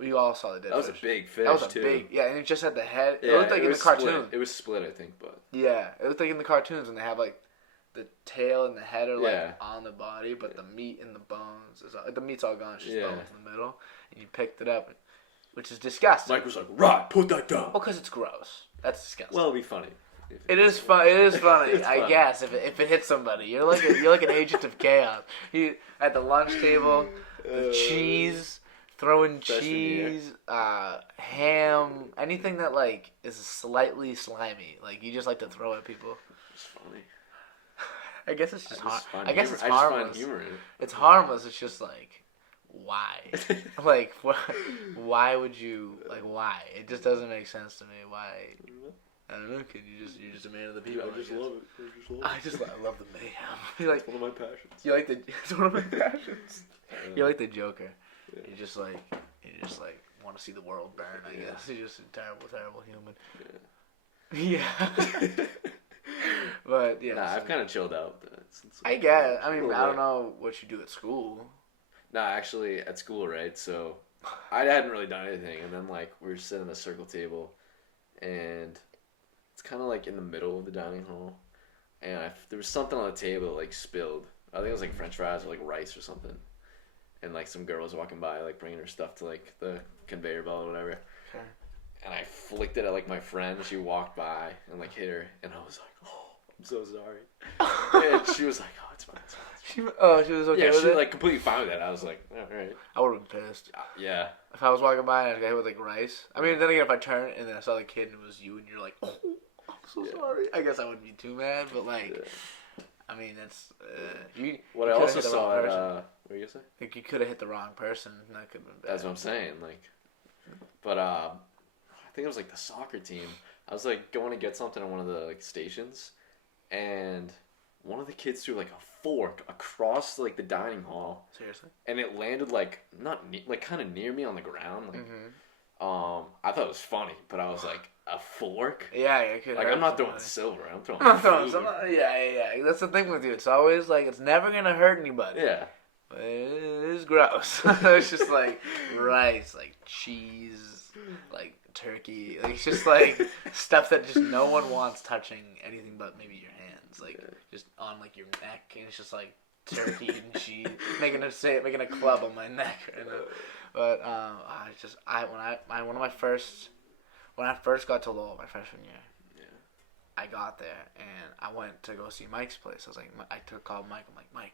we all saw the dead fish. That was a big fish. That was too. Big, yeah, and it just had the head. Yeah, it looked like in the cartoon. It was split, I think, but yeah, it looked like in the cartoons when they have like the tail and the head are like on the body, but the meat and the bones the meat's all gone. It's just bones in the middle, and you picked it up, which is disgusting. Mike was like, "Right, put that down." Well, because it's gross. That's disgusting. Well, it'll be funny. It is fun. It is funny, It's I funny. guess. If it hits somebody, you're like an agent of chaos. You at the lunch table, the cheese, throwing cheese, ham, anything that like is slightly slimy. Like you just like to throw at people. It's funny. I guess it's just I guess it's I harmless. just find humor in it. It's harmless. It's just like, why? Like, why would you like? Why? It just doesn't make sense to me. Why? I don't know. You're just a man of the people. I just love it. I love the mayhem. You like It's one of my passions. you like the it's one of my passions. You're like the Joker. Yeah. You just like want to see the world burn. I guess you're just a terrible human. Yeah. But yeah. Nah, I've kind of chilled out. Since I guess. I mean, I don't know what you do at school. Nah, actually, at school, right? So I hadn't really done anything, and then like we were sitting at a circle table, and it's kind of like in the middle of the dining hall, and there was something on the table that, like spilled. I think it was like French fries or like rice or something, and like some girl was walking by like bringing her stuff to like the conveyor belt or whatever. Okay. And I flicked it at like my friend. She walked by and like hit her, and I was like, "Oh, I'm so sorry." And she was like, "Oh, it's fine." It's fine. She was okay with it? Yeah, she it? like completely fine with it. I was like, "All right." I would have been pissed. Yeah. If I was walking by and I got hit with like rice. I mean, then again, if I turned and then I saw the kid and it was you and you're like, "Oh, I'm so sorry." I guess I wouldn't be too mad, but like, I mean, that's you. What you I also hit the saw wrong at person. what were you gonna say? Like you could have hit the wrong person. And that could have been bad. That's what I'm saying. Like, but I think it was like the soccer team. I was like going to get something at one of the like stations, and one of the kids threw like a fork across like the dining hall. Seriously? And it landed like like kind of near me on the ground. Like, I thought it was funny, but I was like, a fork? Yeah, it could. Like I'm not throwing silver. I'm throwing. Food. Yeah. That's the thing with you. It's always like it's never gonna hurt anybody. Yeah. But it is gross. It's just like rice, like cheese, like turkey. Like it's just like stuff that just no one wants touching anything but maybe your hands. Like just on like your neck, and it's just like turkey and cheese, making a club on my neck right now. But when I first got to Lowell my freshman year, I got there and I went to go see Mike's place. I was like, called Mike. I'm like, "Mike,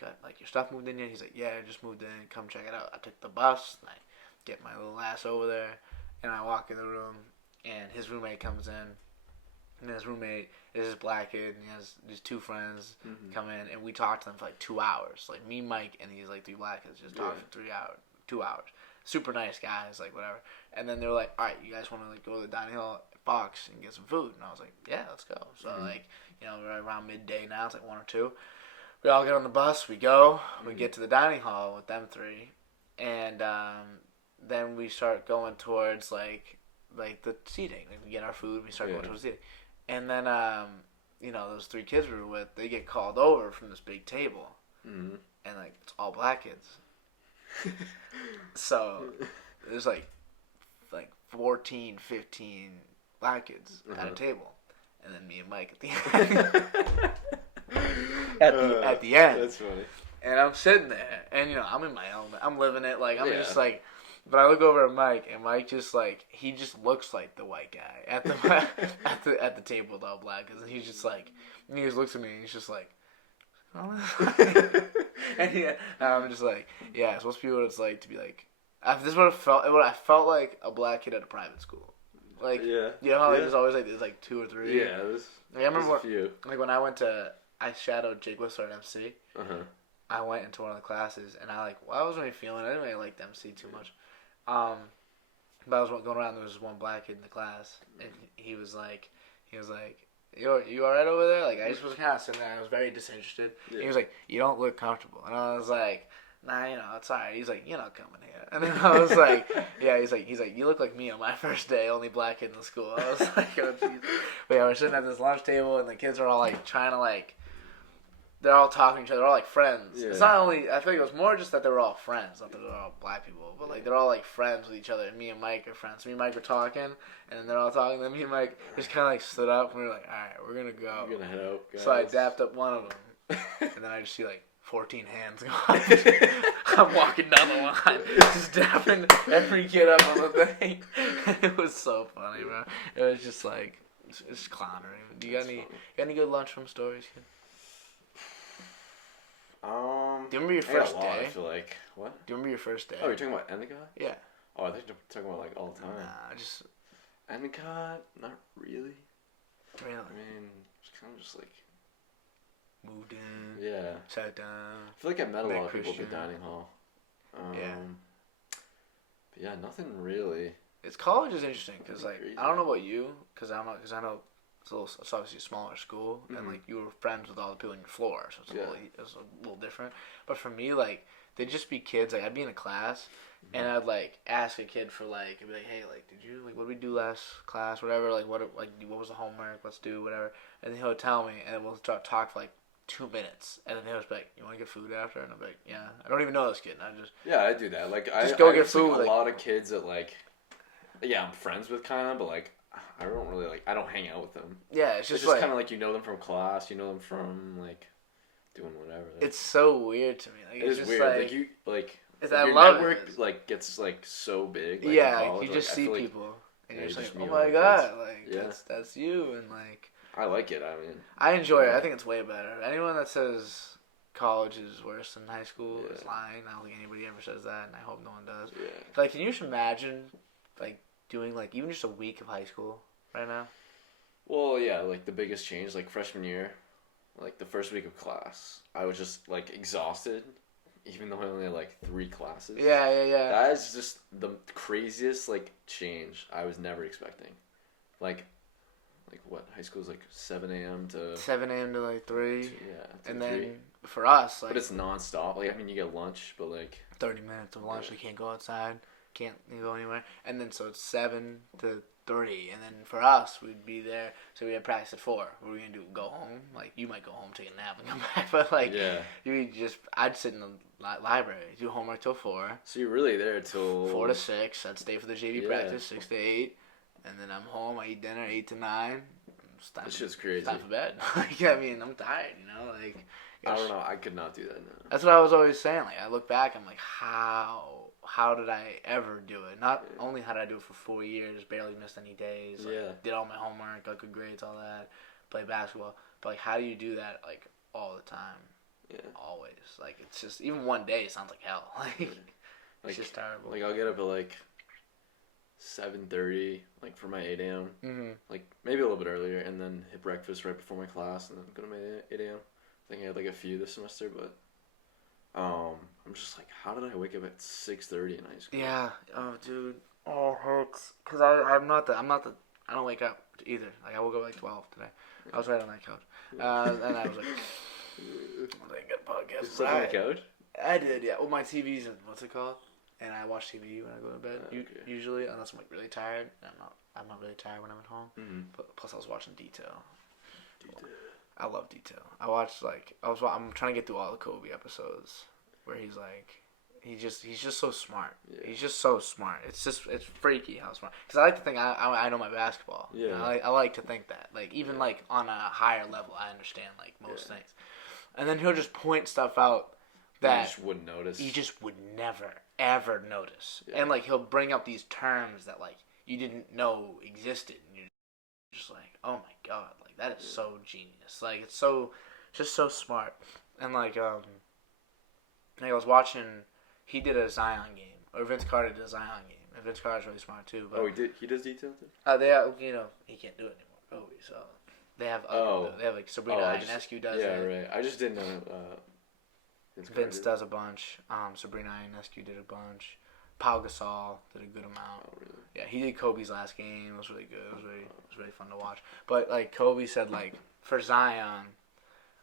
got like your stuff moved in yet?" He's like, "Yeah, I just moved in. Come check it out." I took the bus and I get my little ass over there, and I walk in the room, and his roommate comes in, and his roommate is this black kid, and he has these two friends come in, and we talked to them for like 2 hours. Like me, Mike, and these like three black kids just talked for 2 hours. Super nice guys, like whatever. And then they were like, "All right, you guys want to like go to the dining hall at Fox and get some food?" And I was like, "Yeah, let's go." So like, we're around midday now. It's like 1 or 2. We all get on the bus. We go. We get to the dining hall with them three, and then we start going towards like the seating. Like, we get our food. We start going towards the seating, and then those 3 kids we were with, they get called over from this big table, and like it's all black kids. So there's like 14, 15 black kids at a table, and then me and Mike at the end. at the end. That's funny. And I'm sitting there, and I'm in my element. I'm living it. Like I'm just like, but I look over at Mike, and Mike just like he just looks like the white guy at the at the table with all black guys, and he's just like, and he just looks at me, and he's just like. And I'm just like, yeah, it's supposed to be what it's like to be like. This is what it felt. I felt like a black kid at a private school. Like, you know how there's always like there's like 2 or 3. Yeah, I remember a few. Like when I shadowed Jake Whistler at MC, I went into one of the classes, and I wasn't really feeling it. I didn't really like the MC too much. But I was going around, there was one black kid in the class, and he was like, you alright over there? Like, I just was kind of sitting there, I was very disinterested. Yeah. He was like, you don't look comfortable. And I was like, nah, it's alright. He's like, you're not coming here. And then I was like, yeah, he's like, you look like me on my first day, only black kid in the school. I was like, oh, jeez. But yeah, we're sitting at this lunch table, and the kids are all, like, trying to, like, they're all talking to each other. They're all like friends. Yeah. It's not only, I think it was more just that they were all friends, not that they're all black people, but like they're all like friends with each other. And me and Mike are friends. So me and Mike were talking, and then they're all talking. And then me and Mike just kind of like stood up, and we were like, all right, we're gonna go. We're gonna head out, guys. So I dapped up one of them, and then I just see like 14 hands go. I'm walking down the line, just dapping every kid up on the thing. It was so funny, bro. It was just like, it's clownery. Do you got any good lunchroom stories, kid? Do you remember your first day? I feel like. What? Do you remember your first day? Oh, you're talking about Endicott? Yeah. Oh, I think you're talking about like all the time. Nah, just Endicott, not really. Really? I mean, it's kind of just like moved in. Yeah. Sat down. I feel like I met a lot of people at the dining hall. Yeah. But yeah, nothing really. It's college is interesting because like I don't know about you because I know. It's obviously a smaller school, and like you were friends with all the people on your floor, so it's a little different. But for me, like they'd just be kids. Like I'd be in a class, and I'd like ask a kid for like, I'd be like, hey, like did you like what did we do last class, whatever, like what was the homework? Let's do whatever, and then he'll tell me, and then we'll talk for like 2 minutes, and then he'll just be like, you want to get food after? And I'm like, yeah, I don't even know this kid, and I do that. Like I go get food. Like, a lot of kids that like, I'm friends with kind of, but like. I don't really I don't hang out with them. Yeah, it's just kind of like you know them from class, you know them from like doing whatever. It's so weird to me. Like, it's just weird. Like you like I your love network it. like gets like so big. Like, yeah, college, you just see people, and you're just like, oh my god, like that's you, and like. I like it. I mean, I enjoy it. I think it's way better. Anyone that says college is worse than high school is lying. I don't think anybody ever says that, and I hope no one does. Yeah. Like, can you just imagine like doing like even just a week of high school right now? Well, yeah, like the biggest change, like freshman year, like the first week of class, I was just like exhausted, even though I only had like 3 classes. Yeah. That is just the craziest like change I was never expecting. Like what? High school is like 7 a.m. to like 3. Yeah. And then 3. For us, like. But it's nonstop. Like I mean, you get lunch, but like. 30 minutes of lunch. You can't go outside. Can't go anywhere. And then so it's 7 to 3, and then for us we'd be there. So we had practice at 4. What were we gonna do? Go home? Like you might go home, take a nap, and come back. But like, I'd sit in the library, do homework till 4. So you're really there till 4 to 6. I'd stay for the JV practice 6 to 8, and then I'm home. I eat dinner 8 to 9. This shit's crazy. Time for bed. Like I mean, I'm tired. Like. I don't know. I could not do that now. That's what I was always saying. Like I look back, I'm like, how did I ever do it? Not only how did I do it for 4 years, barely missed any days, like, did all my homework, got good grades, all that, played basketball. But like, how do you do that like all the time? Yeah. Always. Like it's just even one day sounds like hell. Like it's just terrible. Like I'll get up at like 7:30, like for my 8 a.m. Like maybe a little bit earlier, and then hit breakfast right before my class, and then go to my 8 a.m. I think I had like a few this semester, but I'm just like, how did I wake up at 6:30 in high school? Yeah. Oh, dude. Oh, it hurts. Cause I don't wake up either. Like I woke up at like 12 today. I was right on that couch, and I was like, good podcast. You slept on the couch? I did, yeah. Well, my TV's what's it called? And I watch TV when I go to bed usually, unless I'm like really tired. I'm not really tired when I'm at home. But plus, I was watching Detail. I love Detail. I'm trying to get through all the Kobe episodes where he's just so smart. Yeah. He's just so smart. It's freaky how smart. Because I like to think I know my basketball. Yeah. You know, I like to think that. Like even like on a higher level, I understand like most things. And then he'll just point stuff out that you just wouldn't notice. You just would never ever notice. Yeah. And like he'll bring up these terms that like you didn't know existed. And you're just like, oh my god, like that is so genius. Like it's just so smart. And like I was watching, he did a Zion game, or Vince Carter did a Zion game. And Vince Carter's really smart too. But he does Detail too. They have, he can't do it anymore. Kobe, so they have like Sabrina Ionescu does it. Yeah, right. I just didn't know. Vince does a bunch. Sabrina Ionescu did a bunch. Pau Gasol did a good amount. Oh, really? Yeah, he did Kobe's last game. It was really good. It was really fun to watch. But like Kobe said, like for Zion,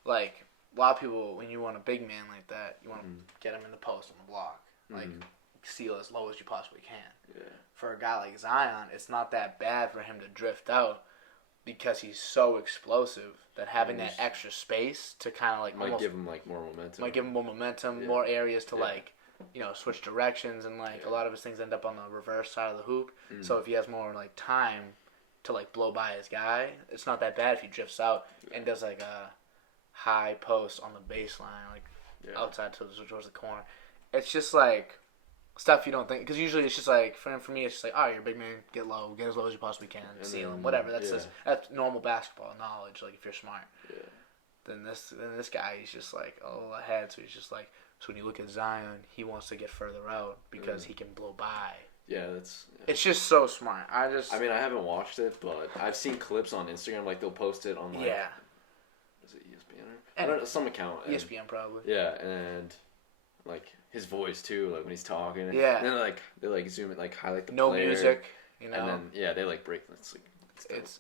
like a lot of people, when you want a big man like that, you want to get him in the post on the block, like seal as low as you possibly can. Yeah. For a guy like Zion, it's not that bad for him to drift out because he's so explosive that having that extra space to kind of like might give him like more momentum. Might give him more momentum, more areas to like, switch directions, and like a lot of his things end up on the reverse side of the hoop. So if he has more like time to like blow by his guy, it's not that bad if he drifts out and does like a high post on the baseline, like outside towards the corner. It's just like stuff you don't think, because usually it's just like for me it's just like, you're a big man, get as low as you possibly can, seal him, whatever. That's normal basketball knowledge. Like if you're smart. Yeah. Then this guy, he's just like a little ahead, so he's just like, so when you look at Zion, he wants to get further out because he can blow by. Yeah, it's just so smart. I mean, I haven't watched it, but I've seen clips on Instagram. Like they'll post it on like, is it ESPN or I don't know, some account? ESPN probably. Yeah, and like his voice too, like when he's talking. Yeah. And then they like zoom it, like highlight the no player, music, And then they like break.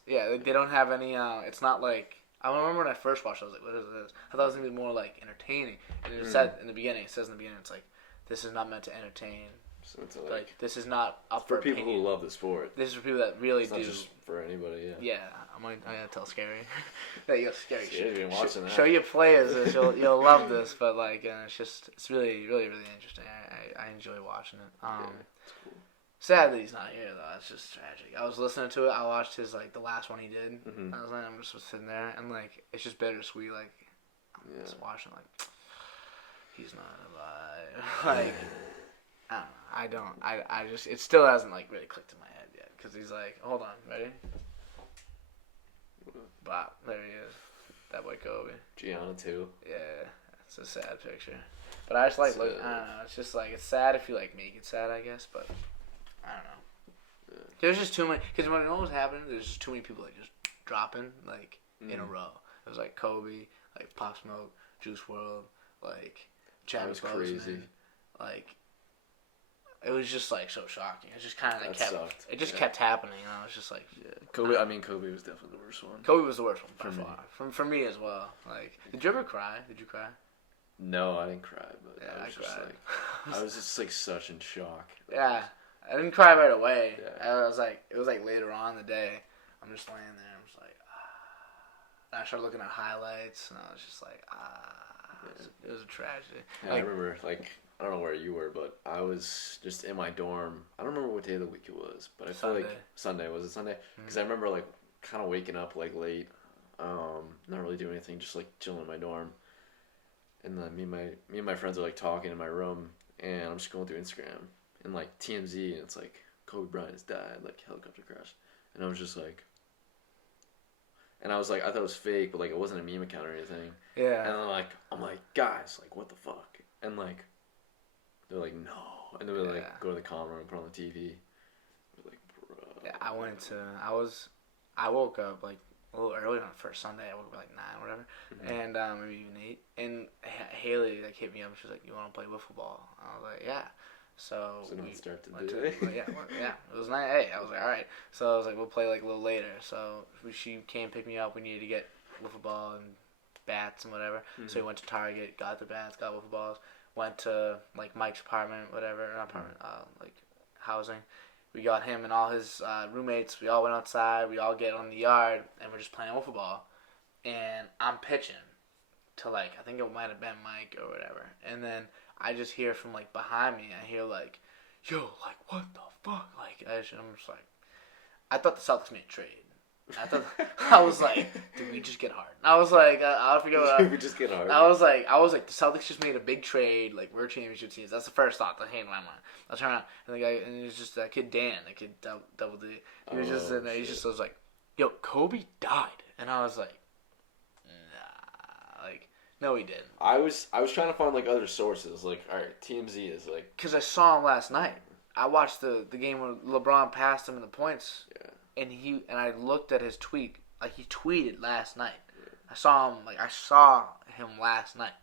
They don't have any. It's not like. I remember when I first watched it, I was like, what is this? I thought it was going to be more, like, entertaining. And it said in the beginning, it's like, this is not meant to entertain. So it's like this is not up for people who love the sport. This is for people that really do. It's not just for anybody, Yeah, I'm going to tell Scary. That you're Scary. You've been watching that. Show your players this. You'll love this. But, like, it's really, really, really interesting. I enjoy watching it. It's cool. Sad that he's not here, though. It's just tragic. I was listening to it. I watched his, like, the last one he did. I was like, I'm just sitting there, and, like, it's just bittersweet. Like, I'm just watching, like, he's not alive. Like, I don't know. I just, it still hasn't, like, really clicked in my head yet. Because he's like, hold on, ready? Bop, there he is. That boy Kobe. Gianna, too. Yeah, it's a sad picture. But I just, like, look, I don't know. It's just, like, it's sad if you, like, make it sad, I guess, but I don't know. Yeah. There's just too many, because when it was happening, there's just too many people like just dropping like in a row. It was like Kobe, like Pop Smoke, Juice WRLD, like Chadwick Boseman. Like it was just like so shocking. It just kind of like kept happening. You know, it was just like Kobe. I mean, Kobe was definitely the worst one. Kobe was the worst one by far. For me as well. Like, did you ever cry? Did you cry? No, I didn't cry, but I was cried. Just like, I was just like such in shock. Yeah. I didn't cry right away. Yeah. It was like later on in the day. I'm just laying there. I'm just like, And I started looking at highlights, and I was just like, It was a tragedy. Yeah, like, I remember, like, I don't know where you were, but I was just in my dorm. I don't remember what day of the week it was, but I feel like Sunday. Was it Sunday? Because I remember, like, kind of waking up, like, late, not really doing anything, just, like, chilling in my dorm. And then me and my friends are, like, talking in my room, and I'm just going through Instagram. And, like, TMZ, and it's like, Kobe Bryant has died, like, helicopter crash. And I was just like... And I was like, I thought it was fake, but, like, it wasn't a meme account or anything. Yeah. And then, like, I'm like, guys, like, what the fuck? And, like, they're like, no. And they would, like, go to the common room and put on the TV. We're like, bro. Yeah, I woke up, like, a little early on the first Sunday. I woke up at, like, 9 or whatever. And, maybe even 8. And Haley, like, hit me up. She was like, you want to play wiffle ball? And I was like, yeah. So we start to do it. It was 9. Hey, I was like, all right. So I was like, we'll play like a little later. So she came pick me up. We needed to get wiffle ball and bats and whatever. So we went to Target, got the bats, got wiffle balls. Went to like Mike's apartment, whatever, not apartment, like housing. We got him and all his roommates. We all went outside. We all get on the yard and we're just playing wiffle ball. And I'm pitching to like, I think it might have been Mike or whatever. And then I just hear from, like, behind me, I hear, like, yo, like, what the fuck? Like, I'm just like, I thought the Celtics made a trade. I was like, did we just get hard? I was like, I forget what we just get hard. I was like, the Celtics just made a big trade. Like, we're championship teams. That's the first thought that came to my mind. I turn around, and it was just that kid Dan, that kid Double D. He was just in there. He just was like, yo, Kobe died. And I was like, nah, like, no, he didn't. I was trying to find, like, other sources. Like, all right, TMZ is, like... Because I saw him last night. I watched the game where LeBron passed him in the points. Yeah. And I looked at his tweet. Like, he tweeted last night. Yeah. I saw him last night.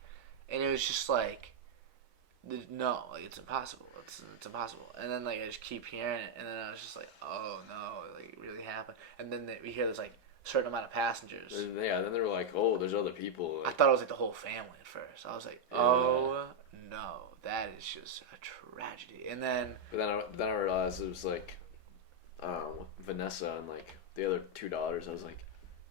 And it was just like, no, like it's impossible. It's impossible. And then like I just keep hearing it, and then I was just like, oh no, like it really happened. And then we hear there's like a certain amount of passengers. Yeah, then they were like, oh, there's other people. I thought it was like the whole family at first. I was like, oh no, that is just a tragedy. And then, but then I realized it was like, Vanessa and like the other two daughters. I was like,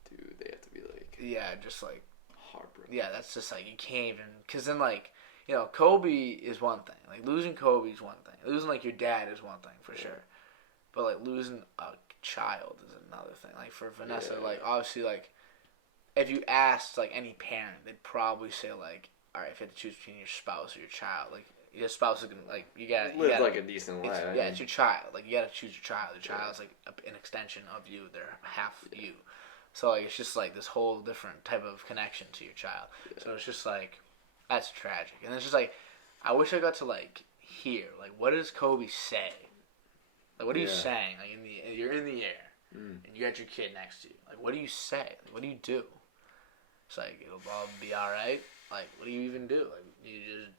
dude, they have to be like, yeah, just like heartbroken. Yeah, that's just like you can't even. Because then like, you know, Kobe is one thing. Like losing Kobe is one thing. Losing like your dad is one thing for sure. But like losing a child is another thing. Like for Vanessa, like obviously like, if you asked like any parent, they'd probably say like, all right, if you had to choose between your spouse or your child, like your spouse is gonna like you gotta live like a decent life. It's your child. Like you gotta choose your child. Your child's like an extension of you. They're half you. So like it's just like this whole different type of connection to your child. Yeah. So it's just like that's tragic. And it's just like I wish I got to like hear like what does Kobe say? Like what are you saying? Like you're in the air and you got your kid next to you. Like what do you say? Like, what do you do? It's like it'll all be all right. Like what do you even do? Like you just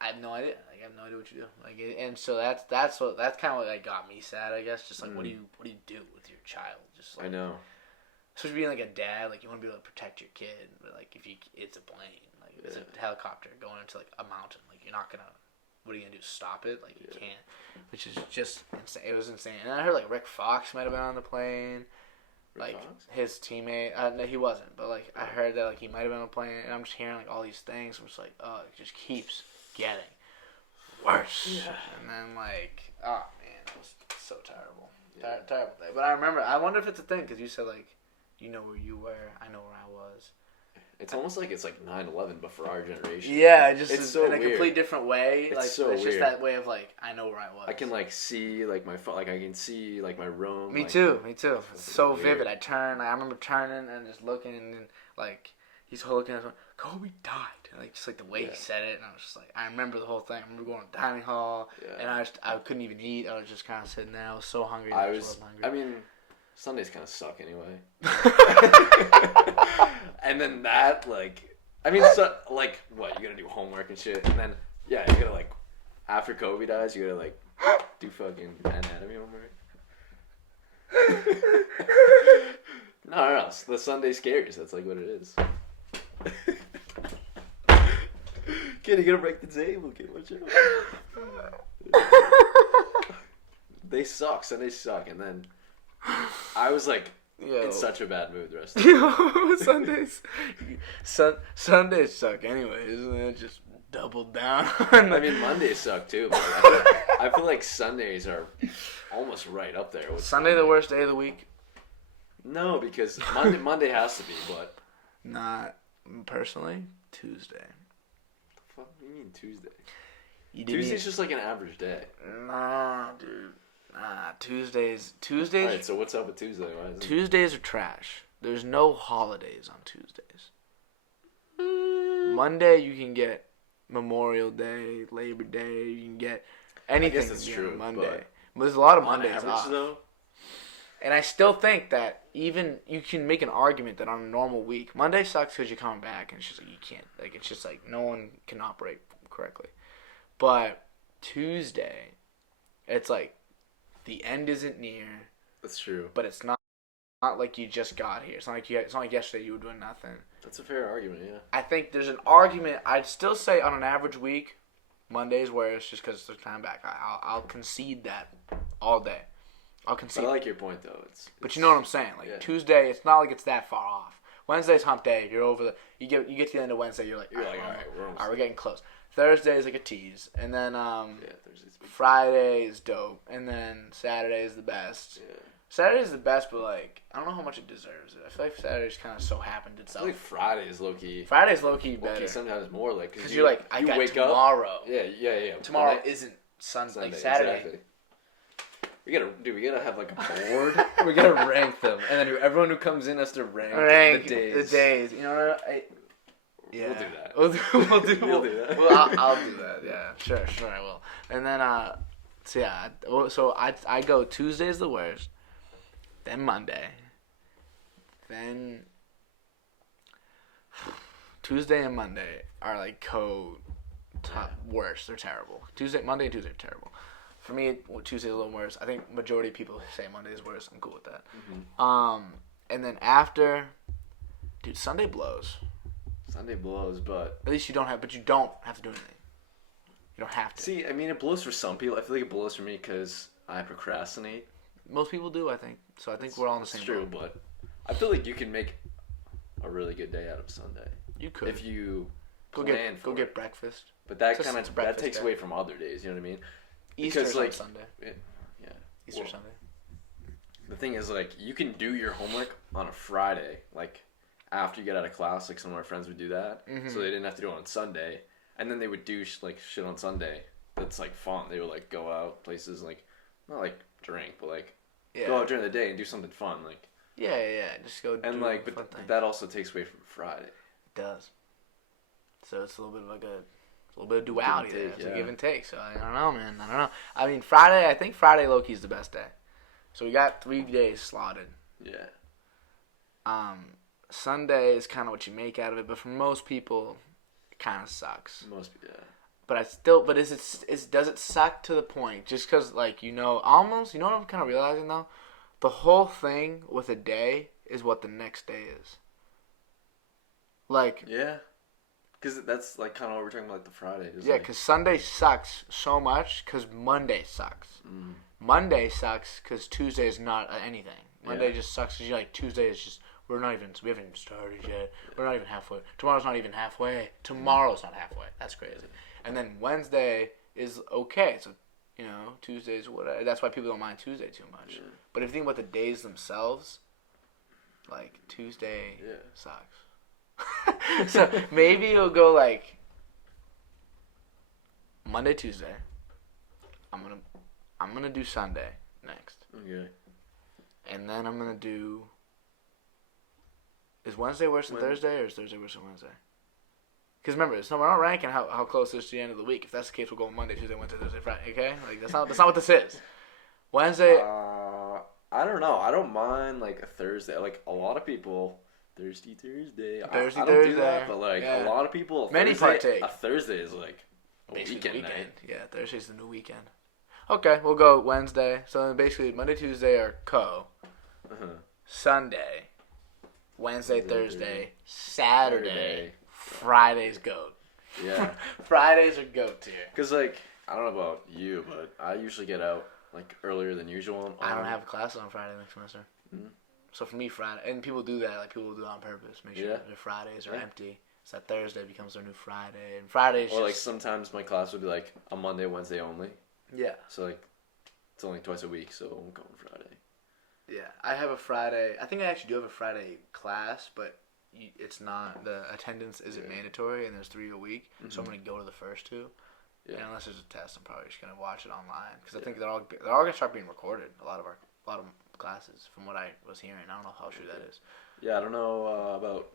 I have no idea. Like I have no idea what you do. Like and so that's kind of what like got me sad. I guess just like what do you do with your child? Just like, I know. Especially being like a dad, like you want to be able to protect your kid, but like if it's a plane, like it's a helicopter going into like a mountain, like you're not gonna. What are you gonna do? Stop it? Like you can't. Which is just insane. It was insane. And I heard like Rick Fox might have been on the plane. Like his teammate, no, he wasn't. But like I heard that like he might have been on a plane, and I'm just hearing like all these things. I'm just like, oh, it just keeps getting worse. Yeah. And then like, oh man, it was so terrible, terrible day. But I wonder if it's a thing because you said like, you know where you were, I know where I was. It's almost like it's like 9/11, but for our generation. Yeah, just it's so in a weird. complete different way. It's like so it's just weird. that way of like I know where I was. I can like see like my like I can see like my room. Me like, too. It's so weird. vivid. I remember turning and just looking and like he's looking at me, Kobe died. Like just like the way he said it, and I was just like I remember the whole thing. I remember going to the dining hall and I couldn't even eat. I was just kind of sitting there. I was so hungry. I mean, Sundays kind of suck anyway. And then that like. I mean, so, like, what, you gotta do homework and shit, and then, you gotta, like, after Kobe dies, you gotta, like, do fucking anatomy homework. No, the Sunday scaries, that's, like, what it is. Kid, you gotta break the table, kid, watch out. They suck, Sundays suck, and then I was, like, in such a bad mood the rest of the day. Sundays suck anyway, isn't it? Just double down. I mean, Mondays suck too, but I feel like Sundays are almost right up there. With Sunday the worst day of the week? No, because Monday has to be, but... Not personally, Tuesday. The fuck do you mean Tuesday? Tuesday's just like an average day. Nah, dude. Tuesdays. Alright, so what's up with Tuesday? Tuesdays are trash. There's no holidays on Tuesdays. Monday you can get Memorial Day, Labor Day. You can get anything. I guess it's true. On Monday, but there's a lot of Mondays average, off. Though? And I still think that even you can make an argument that on a normal week, Monday sucks because you're coming back and it's just like you can't. Like it's just like no one can operate correctly. But Tuesday, it's like. The end isn't near. That's true. But it's not like you just got here. It's not like yesterday you were doing nothing. That's a fair argument, yeah. I think there's an argument. I'd still say on an average week, Mondays where it's just because it's the time back. I'll concede that all day. I'll concede. But I like your point though. But you know what I'm saying. Like Tuesday, it's not like it's that far off. Wednesday's hump day. You're over the. You get to the end of Wednesday. You're like, all right, we're getting close. Thursday is like a tease, and then Friday is dope, and then Saturday is the best. Yeah. Saturday is the best, but like I don't know how much it deserves it. I feel like Saturday's kind of so happened itself. I feel like Friday is low key. Friday's low key better. Sometimes more like because you're like I got wake tomorrow. Up. Yeah. Tomorrow isn't Sunday. Like Saturday. Exactly. We gotta have like a board. We gotta rank them, and then everyone who comes in has to rank the days. You know, yeah. We'll do that. We'll do that. Well, I'll do that. Yeah, sure, I will. And then, so I go Tuesday's the worst, then Monday, then Tuesday and Monday are like worst. They're terrible. Monday and Tuesday are terrible. For me, Tuesday's a little worse. I think majority of people say Monday is worse. I'm cool with that. Mm-hmm. And then after, dude, Sunday blows. Sunday blows, but at least you don't have to do anything. You don't have to. See, I mean, it blows for some people. I feel like it blows for me because I procrastinate. Most people do, I think. So I think we're all in the same boat. True, but I feel like you can make a really good day out of Sunday. You could. If you go get breakfast. But that takes away from other days, you know what I mean? Easter's on Sunday. Yeah. Easter Sunday. The thing is, like, you can do your homework on a Friday, like, after you get out of class. Like, some of my friends would do that, so they didn't have to do it on Sunday. And then they would do, shit on Sunday that's, like, fun. They would, like, go out places, like, not, like, drink, but, like, go out during the day and do something fun, like. Yeah. Just go. And, like, but that also takes away from Friday. It does. So it's a little bit of like a little bit of duality there. It's a give and take. So I don't know, man. I don't know. I mean, I think Friday low-key is the best day. So we got 3 days slotted. Yeah. Sunday is kind of what you make out of it, but for most people, it kind of sucks. Yeah. But does it suck to the point? Just because, like, almost, you know what I'm kind of realizing, though? The whole thing with a day is what the next day is. Like... Yeah. Because that's, like, kind of what we're talking about, like, the Friday. Yeah, because Sunday sucks so much because Monday sucks. Mm. Monday sucks because Tuesday is not anything. Monday just sucks because, like, Tuesday is just... we haven't even started yet. We're not even halfway. Tomorrow's not even halfway. Tomorrow's not halfway. That's crazy. And then Wednesday is okay. So, Tuesday's whatever. That's why people don't mind Tuesday too much. Yeah. But if you think about the days themselves, like, Tuesday sucks. So maybe you'll go like Monday, Tuesday. I'm gonna do Sunday next. Okay. And then I'm gonna do. Is Wednesday worse than Thursday, or is Thursday worse than Wednesday? Because remember, we're not ranking how close it is to the end of the week. If that's the case, we'll go Monday, Tuesday, Wednesday, Thursday, Friday. Okay, like that's not what this is. Wednesday. I don't know. I don't mind like a Thursday. Like a lot of people. Thursday. I don't do that, but like a lot of people, many partake. A Thursday is like a weekend night. Yeah, Thursday's the new weekend. Okay, we'll go Wednesday. So basically, Monday, Tuesday are Sunday, Wednesday, Thursday, Saturday, Friday's goat. Yeah, Fridays are goat tier. Because like I don't know about you, but I usually get out like earlier than usual. I don't have classes on Friday next semester. Mm-hmm. So for me, Friday, and people do that. Like people will do it on purpose. Make sure their Fridays are empty, so that Thursday becomes their new Friday, and Fridays. Or like sometimes my class would be like a Monday, Wednesday only. Yeah. So like, it's only twice a week, so I'm going Friday. Yeah, I have a Friday. I think I actually do have a Friday class, but it's not, the attendance isn't mandatory, and there's 3 a week. Mm-hmm. So I'm gonna go to the first 2. Yeah. And unless there's a test, I'm probably just gonna watch it online because I think they're all gonna start being recorded. A lot of classes, from what I was hearing. I don't know how true that is. Yeah, I don't know about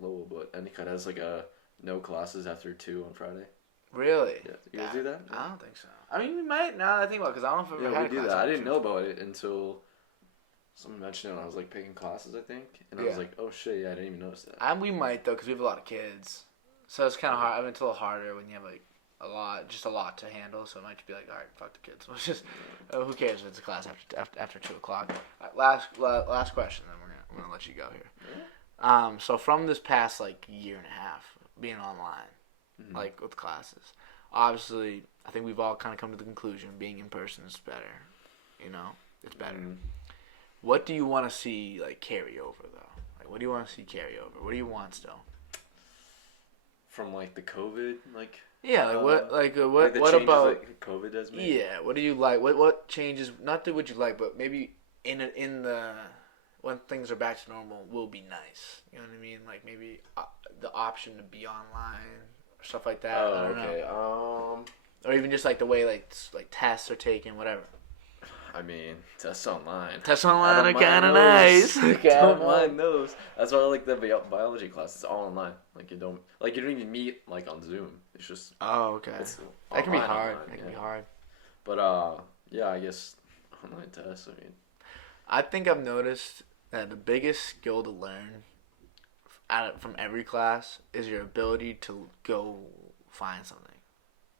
Lowell, but Endicott has like no classes after 2 on Friday. Really? Yeah. You guys do that? I don't think so. I mean, we might, now that I think about it, because I don't know if I've ever had a class. Yeah, we do that. I didn't know about it until someone mentioned it when I was like picking classes, I think. And I was like, oh shit, yeah, I didn't even notice that. We might, though, because we have a lot of kids. So it's kind of hard. I mean, it's a little harder when you have like a lot to handle. So it might just be like, all right, fuck the kids. Let's just, who cares if it's a class after 2 o'clock. Last question, then I'm gonna let you go here. Yeah. So from this past like year and a half being online, like with classes, obviously I think we've all kind of come to the conclusion being in person is better. It's better. Mm-hmm. What do you want to see like carry over though? Like, what do you want to see carry over? What do you want still? From like the COVID, like. Yeah, what about like COVID has made? Yeah, what do you like? What changes? Not that what you like, but maybe in the when things are back to normal will be nice. You know what I mean? Like maybe the option to be online or stuff like that. Oh, I don't okay. know. Or even just like the way like tests are taken, whatever. I mean, tests online. Tests online are kind of nice. Don't mind those. That's why I like the biology class. It's all online. Like you don't even meet like on Zoom. It's just. Oh, okay. That can be hard. That can be hard. But yeah, I guess online tests. I mean, I think I've noticed that the biggest skill to learn from every class is your ability to go find something.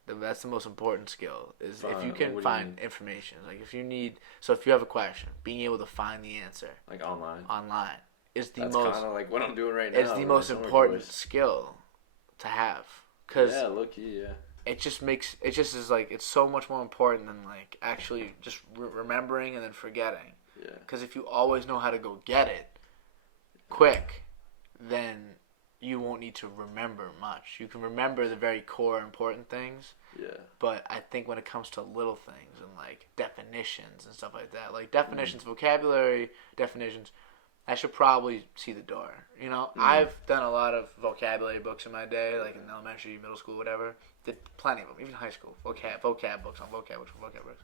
That's the most important skill. Is if you can find information. Like if you need, so if you have a question, being able to find the answer. Like online. Online is the That's most. That's kind of like what I'm doing right now. It's the most important skill to have. Cause yeah, low key, yeah. It just is like it's so much more important than like actually just remembering and then forgetting. Yeah. Because if you always know how to go get it, quick, then you won't need to remember much. You can remember the very core important things. Yeah. But I think when it comes to little things and like definitions and stuff like that, like definitions, vocabulary definitions, I should probably see the door. You know, I've done a lot of vocabulary books in my day, like in elementary, middle school, whatever. Did plenty of them, even high school. Vocab books on vocab books.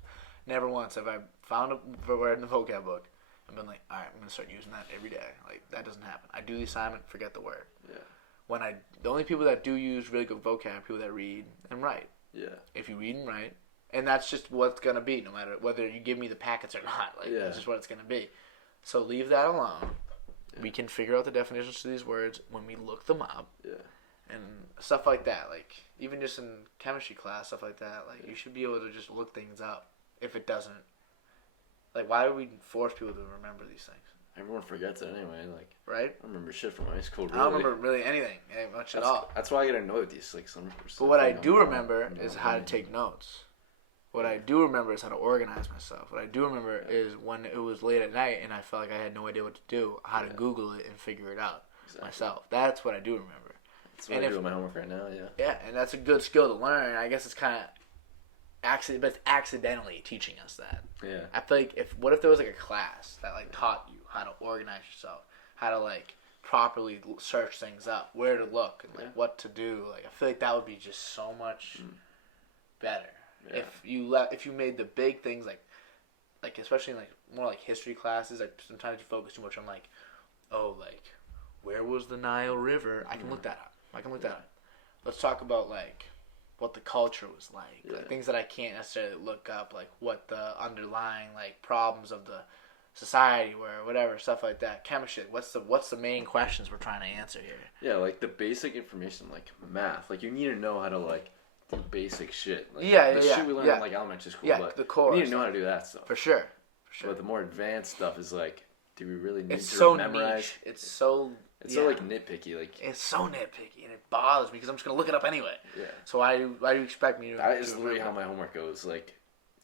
Never once have I found a word in the vocab book and been like, all right, I'm gonna start using that every day. Like that doesn't happen. I do the assignment, forget the word. Yeah. The only people that do use really good vocab are people that read and write. Yeah. If you read and write, and that's just what it's gonna be, no matter whether you give me the packets or not. Like that's just what it's gonna be. So leave that alone. Yeah. We can figure out the definitions to these words when we look them up. Yeah. And stuff like that, like even just in chemistry class, stuff like that. Like you should be able to just look things up. If it doesn't, like, why do we force people to remember these things? Everyone forgets it anyway. Like, right? I don't remember shit from high school. Really. I don't remember really anything much at all. That's why I get annoyed with these. Like, but what I do remember is how to take notes. What I do remember is how to organize myself. What I do remember is when it was late at night and I felt like I had no idea what to do, how to Google it and figure it out myself. That's what I do remember. That's what I do with my homework right now, yeah. Yeah, and that's a good skill to learn. I guess it's kind of but it's accidentally teaching us that. Yeah. I feel like what if there was like a class that like taught you how to organize yourself, how to like properly search things up, where to look, and like what to do. Like I feel like that would be just so much better. Yeah. If you made the big things like especially in like more like history classes, like sometimes you focus too much on like, oh, like where was the Nile River? I can look that up. Let's talk about like what the culture was like things that I can't necessarily look up, like what the underlying like problems of the society were, whatever, stuff like that. Chemistry, what's the main questions we're trying to answer here? Yeah, like the basic information, like math. Like you need to know how to like do basic shit. Like, the shit we learned in like elementary school. Yeah, but the core. You need to know how to do that stuff. For sure. But the more advanced stuff is like, do we really need it's to so memorize? Niche. It's so like nitpicky. Like it's so nitpicky, and it bothers me because I'm just gonna look it up anyway. Yeah. So why do you expect me to? That is literally how my homework goes. Like,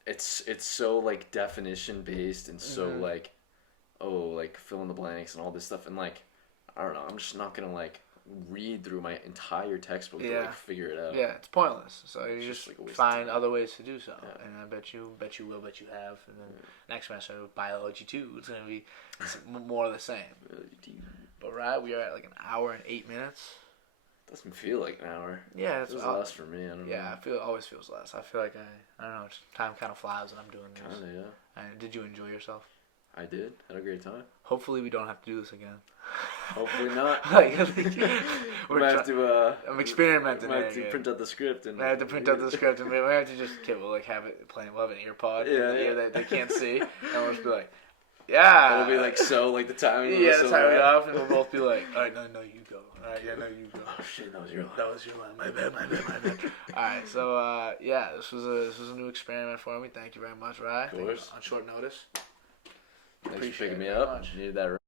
it's so like definition based and so like, like fill in the blanks and all this stuff, and like, I don't know. I'm just not gonna like read through my entire textbook to like figure it out. Yeah, it's pointless. So you just like find other ways to do so, and I bet you have. And then next semester, biology 2, it's gonna be more of the same. But right, we are at like an hour and 8 minutes. Doesn't feel like an hour. Yeah, it feels less for me. I don't know. Yeah, it always feels less. I feel like I don't know. Time kind of flies when I'm doing this. Kinda, yeah. And did you enjoy yourself? I did. Had a great time. Hopefully we don't have to do this again. Hopefully not. I'm experimenting. We have to print out the script and. I have to print out the script and we have to just we'll like have it playing. We'll have an ear pod in the ear that they can't see, and we'll just be like, yeah. It'll be like like the timing. Yeah, the timing off, and we'll both be like, all right, no, you go. All right, yeah, no, you go. Oh shit, that was your line. That was your line. My bad. All right, so this was a new experiment for me. Thank you very much, Rye. Of course. On short notice. Thanks for picking me up. Needed that.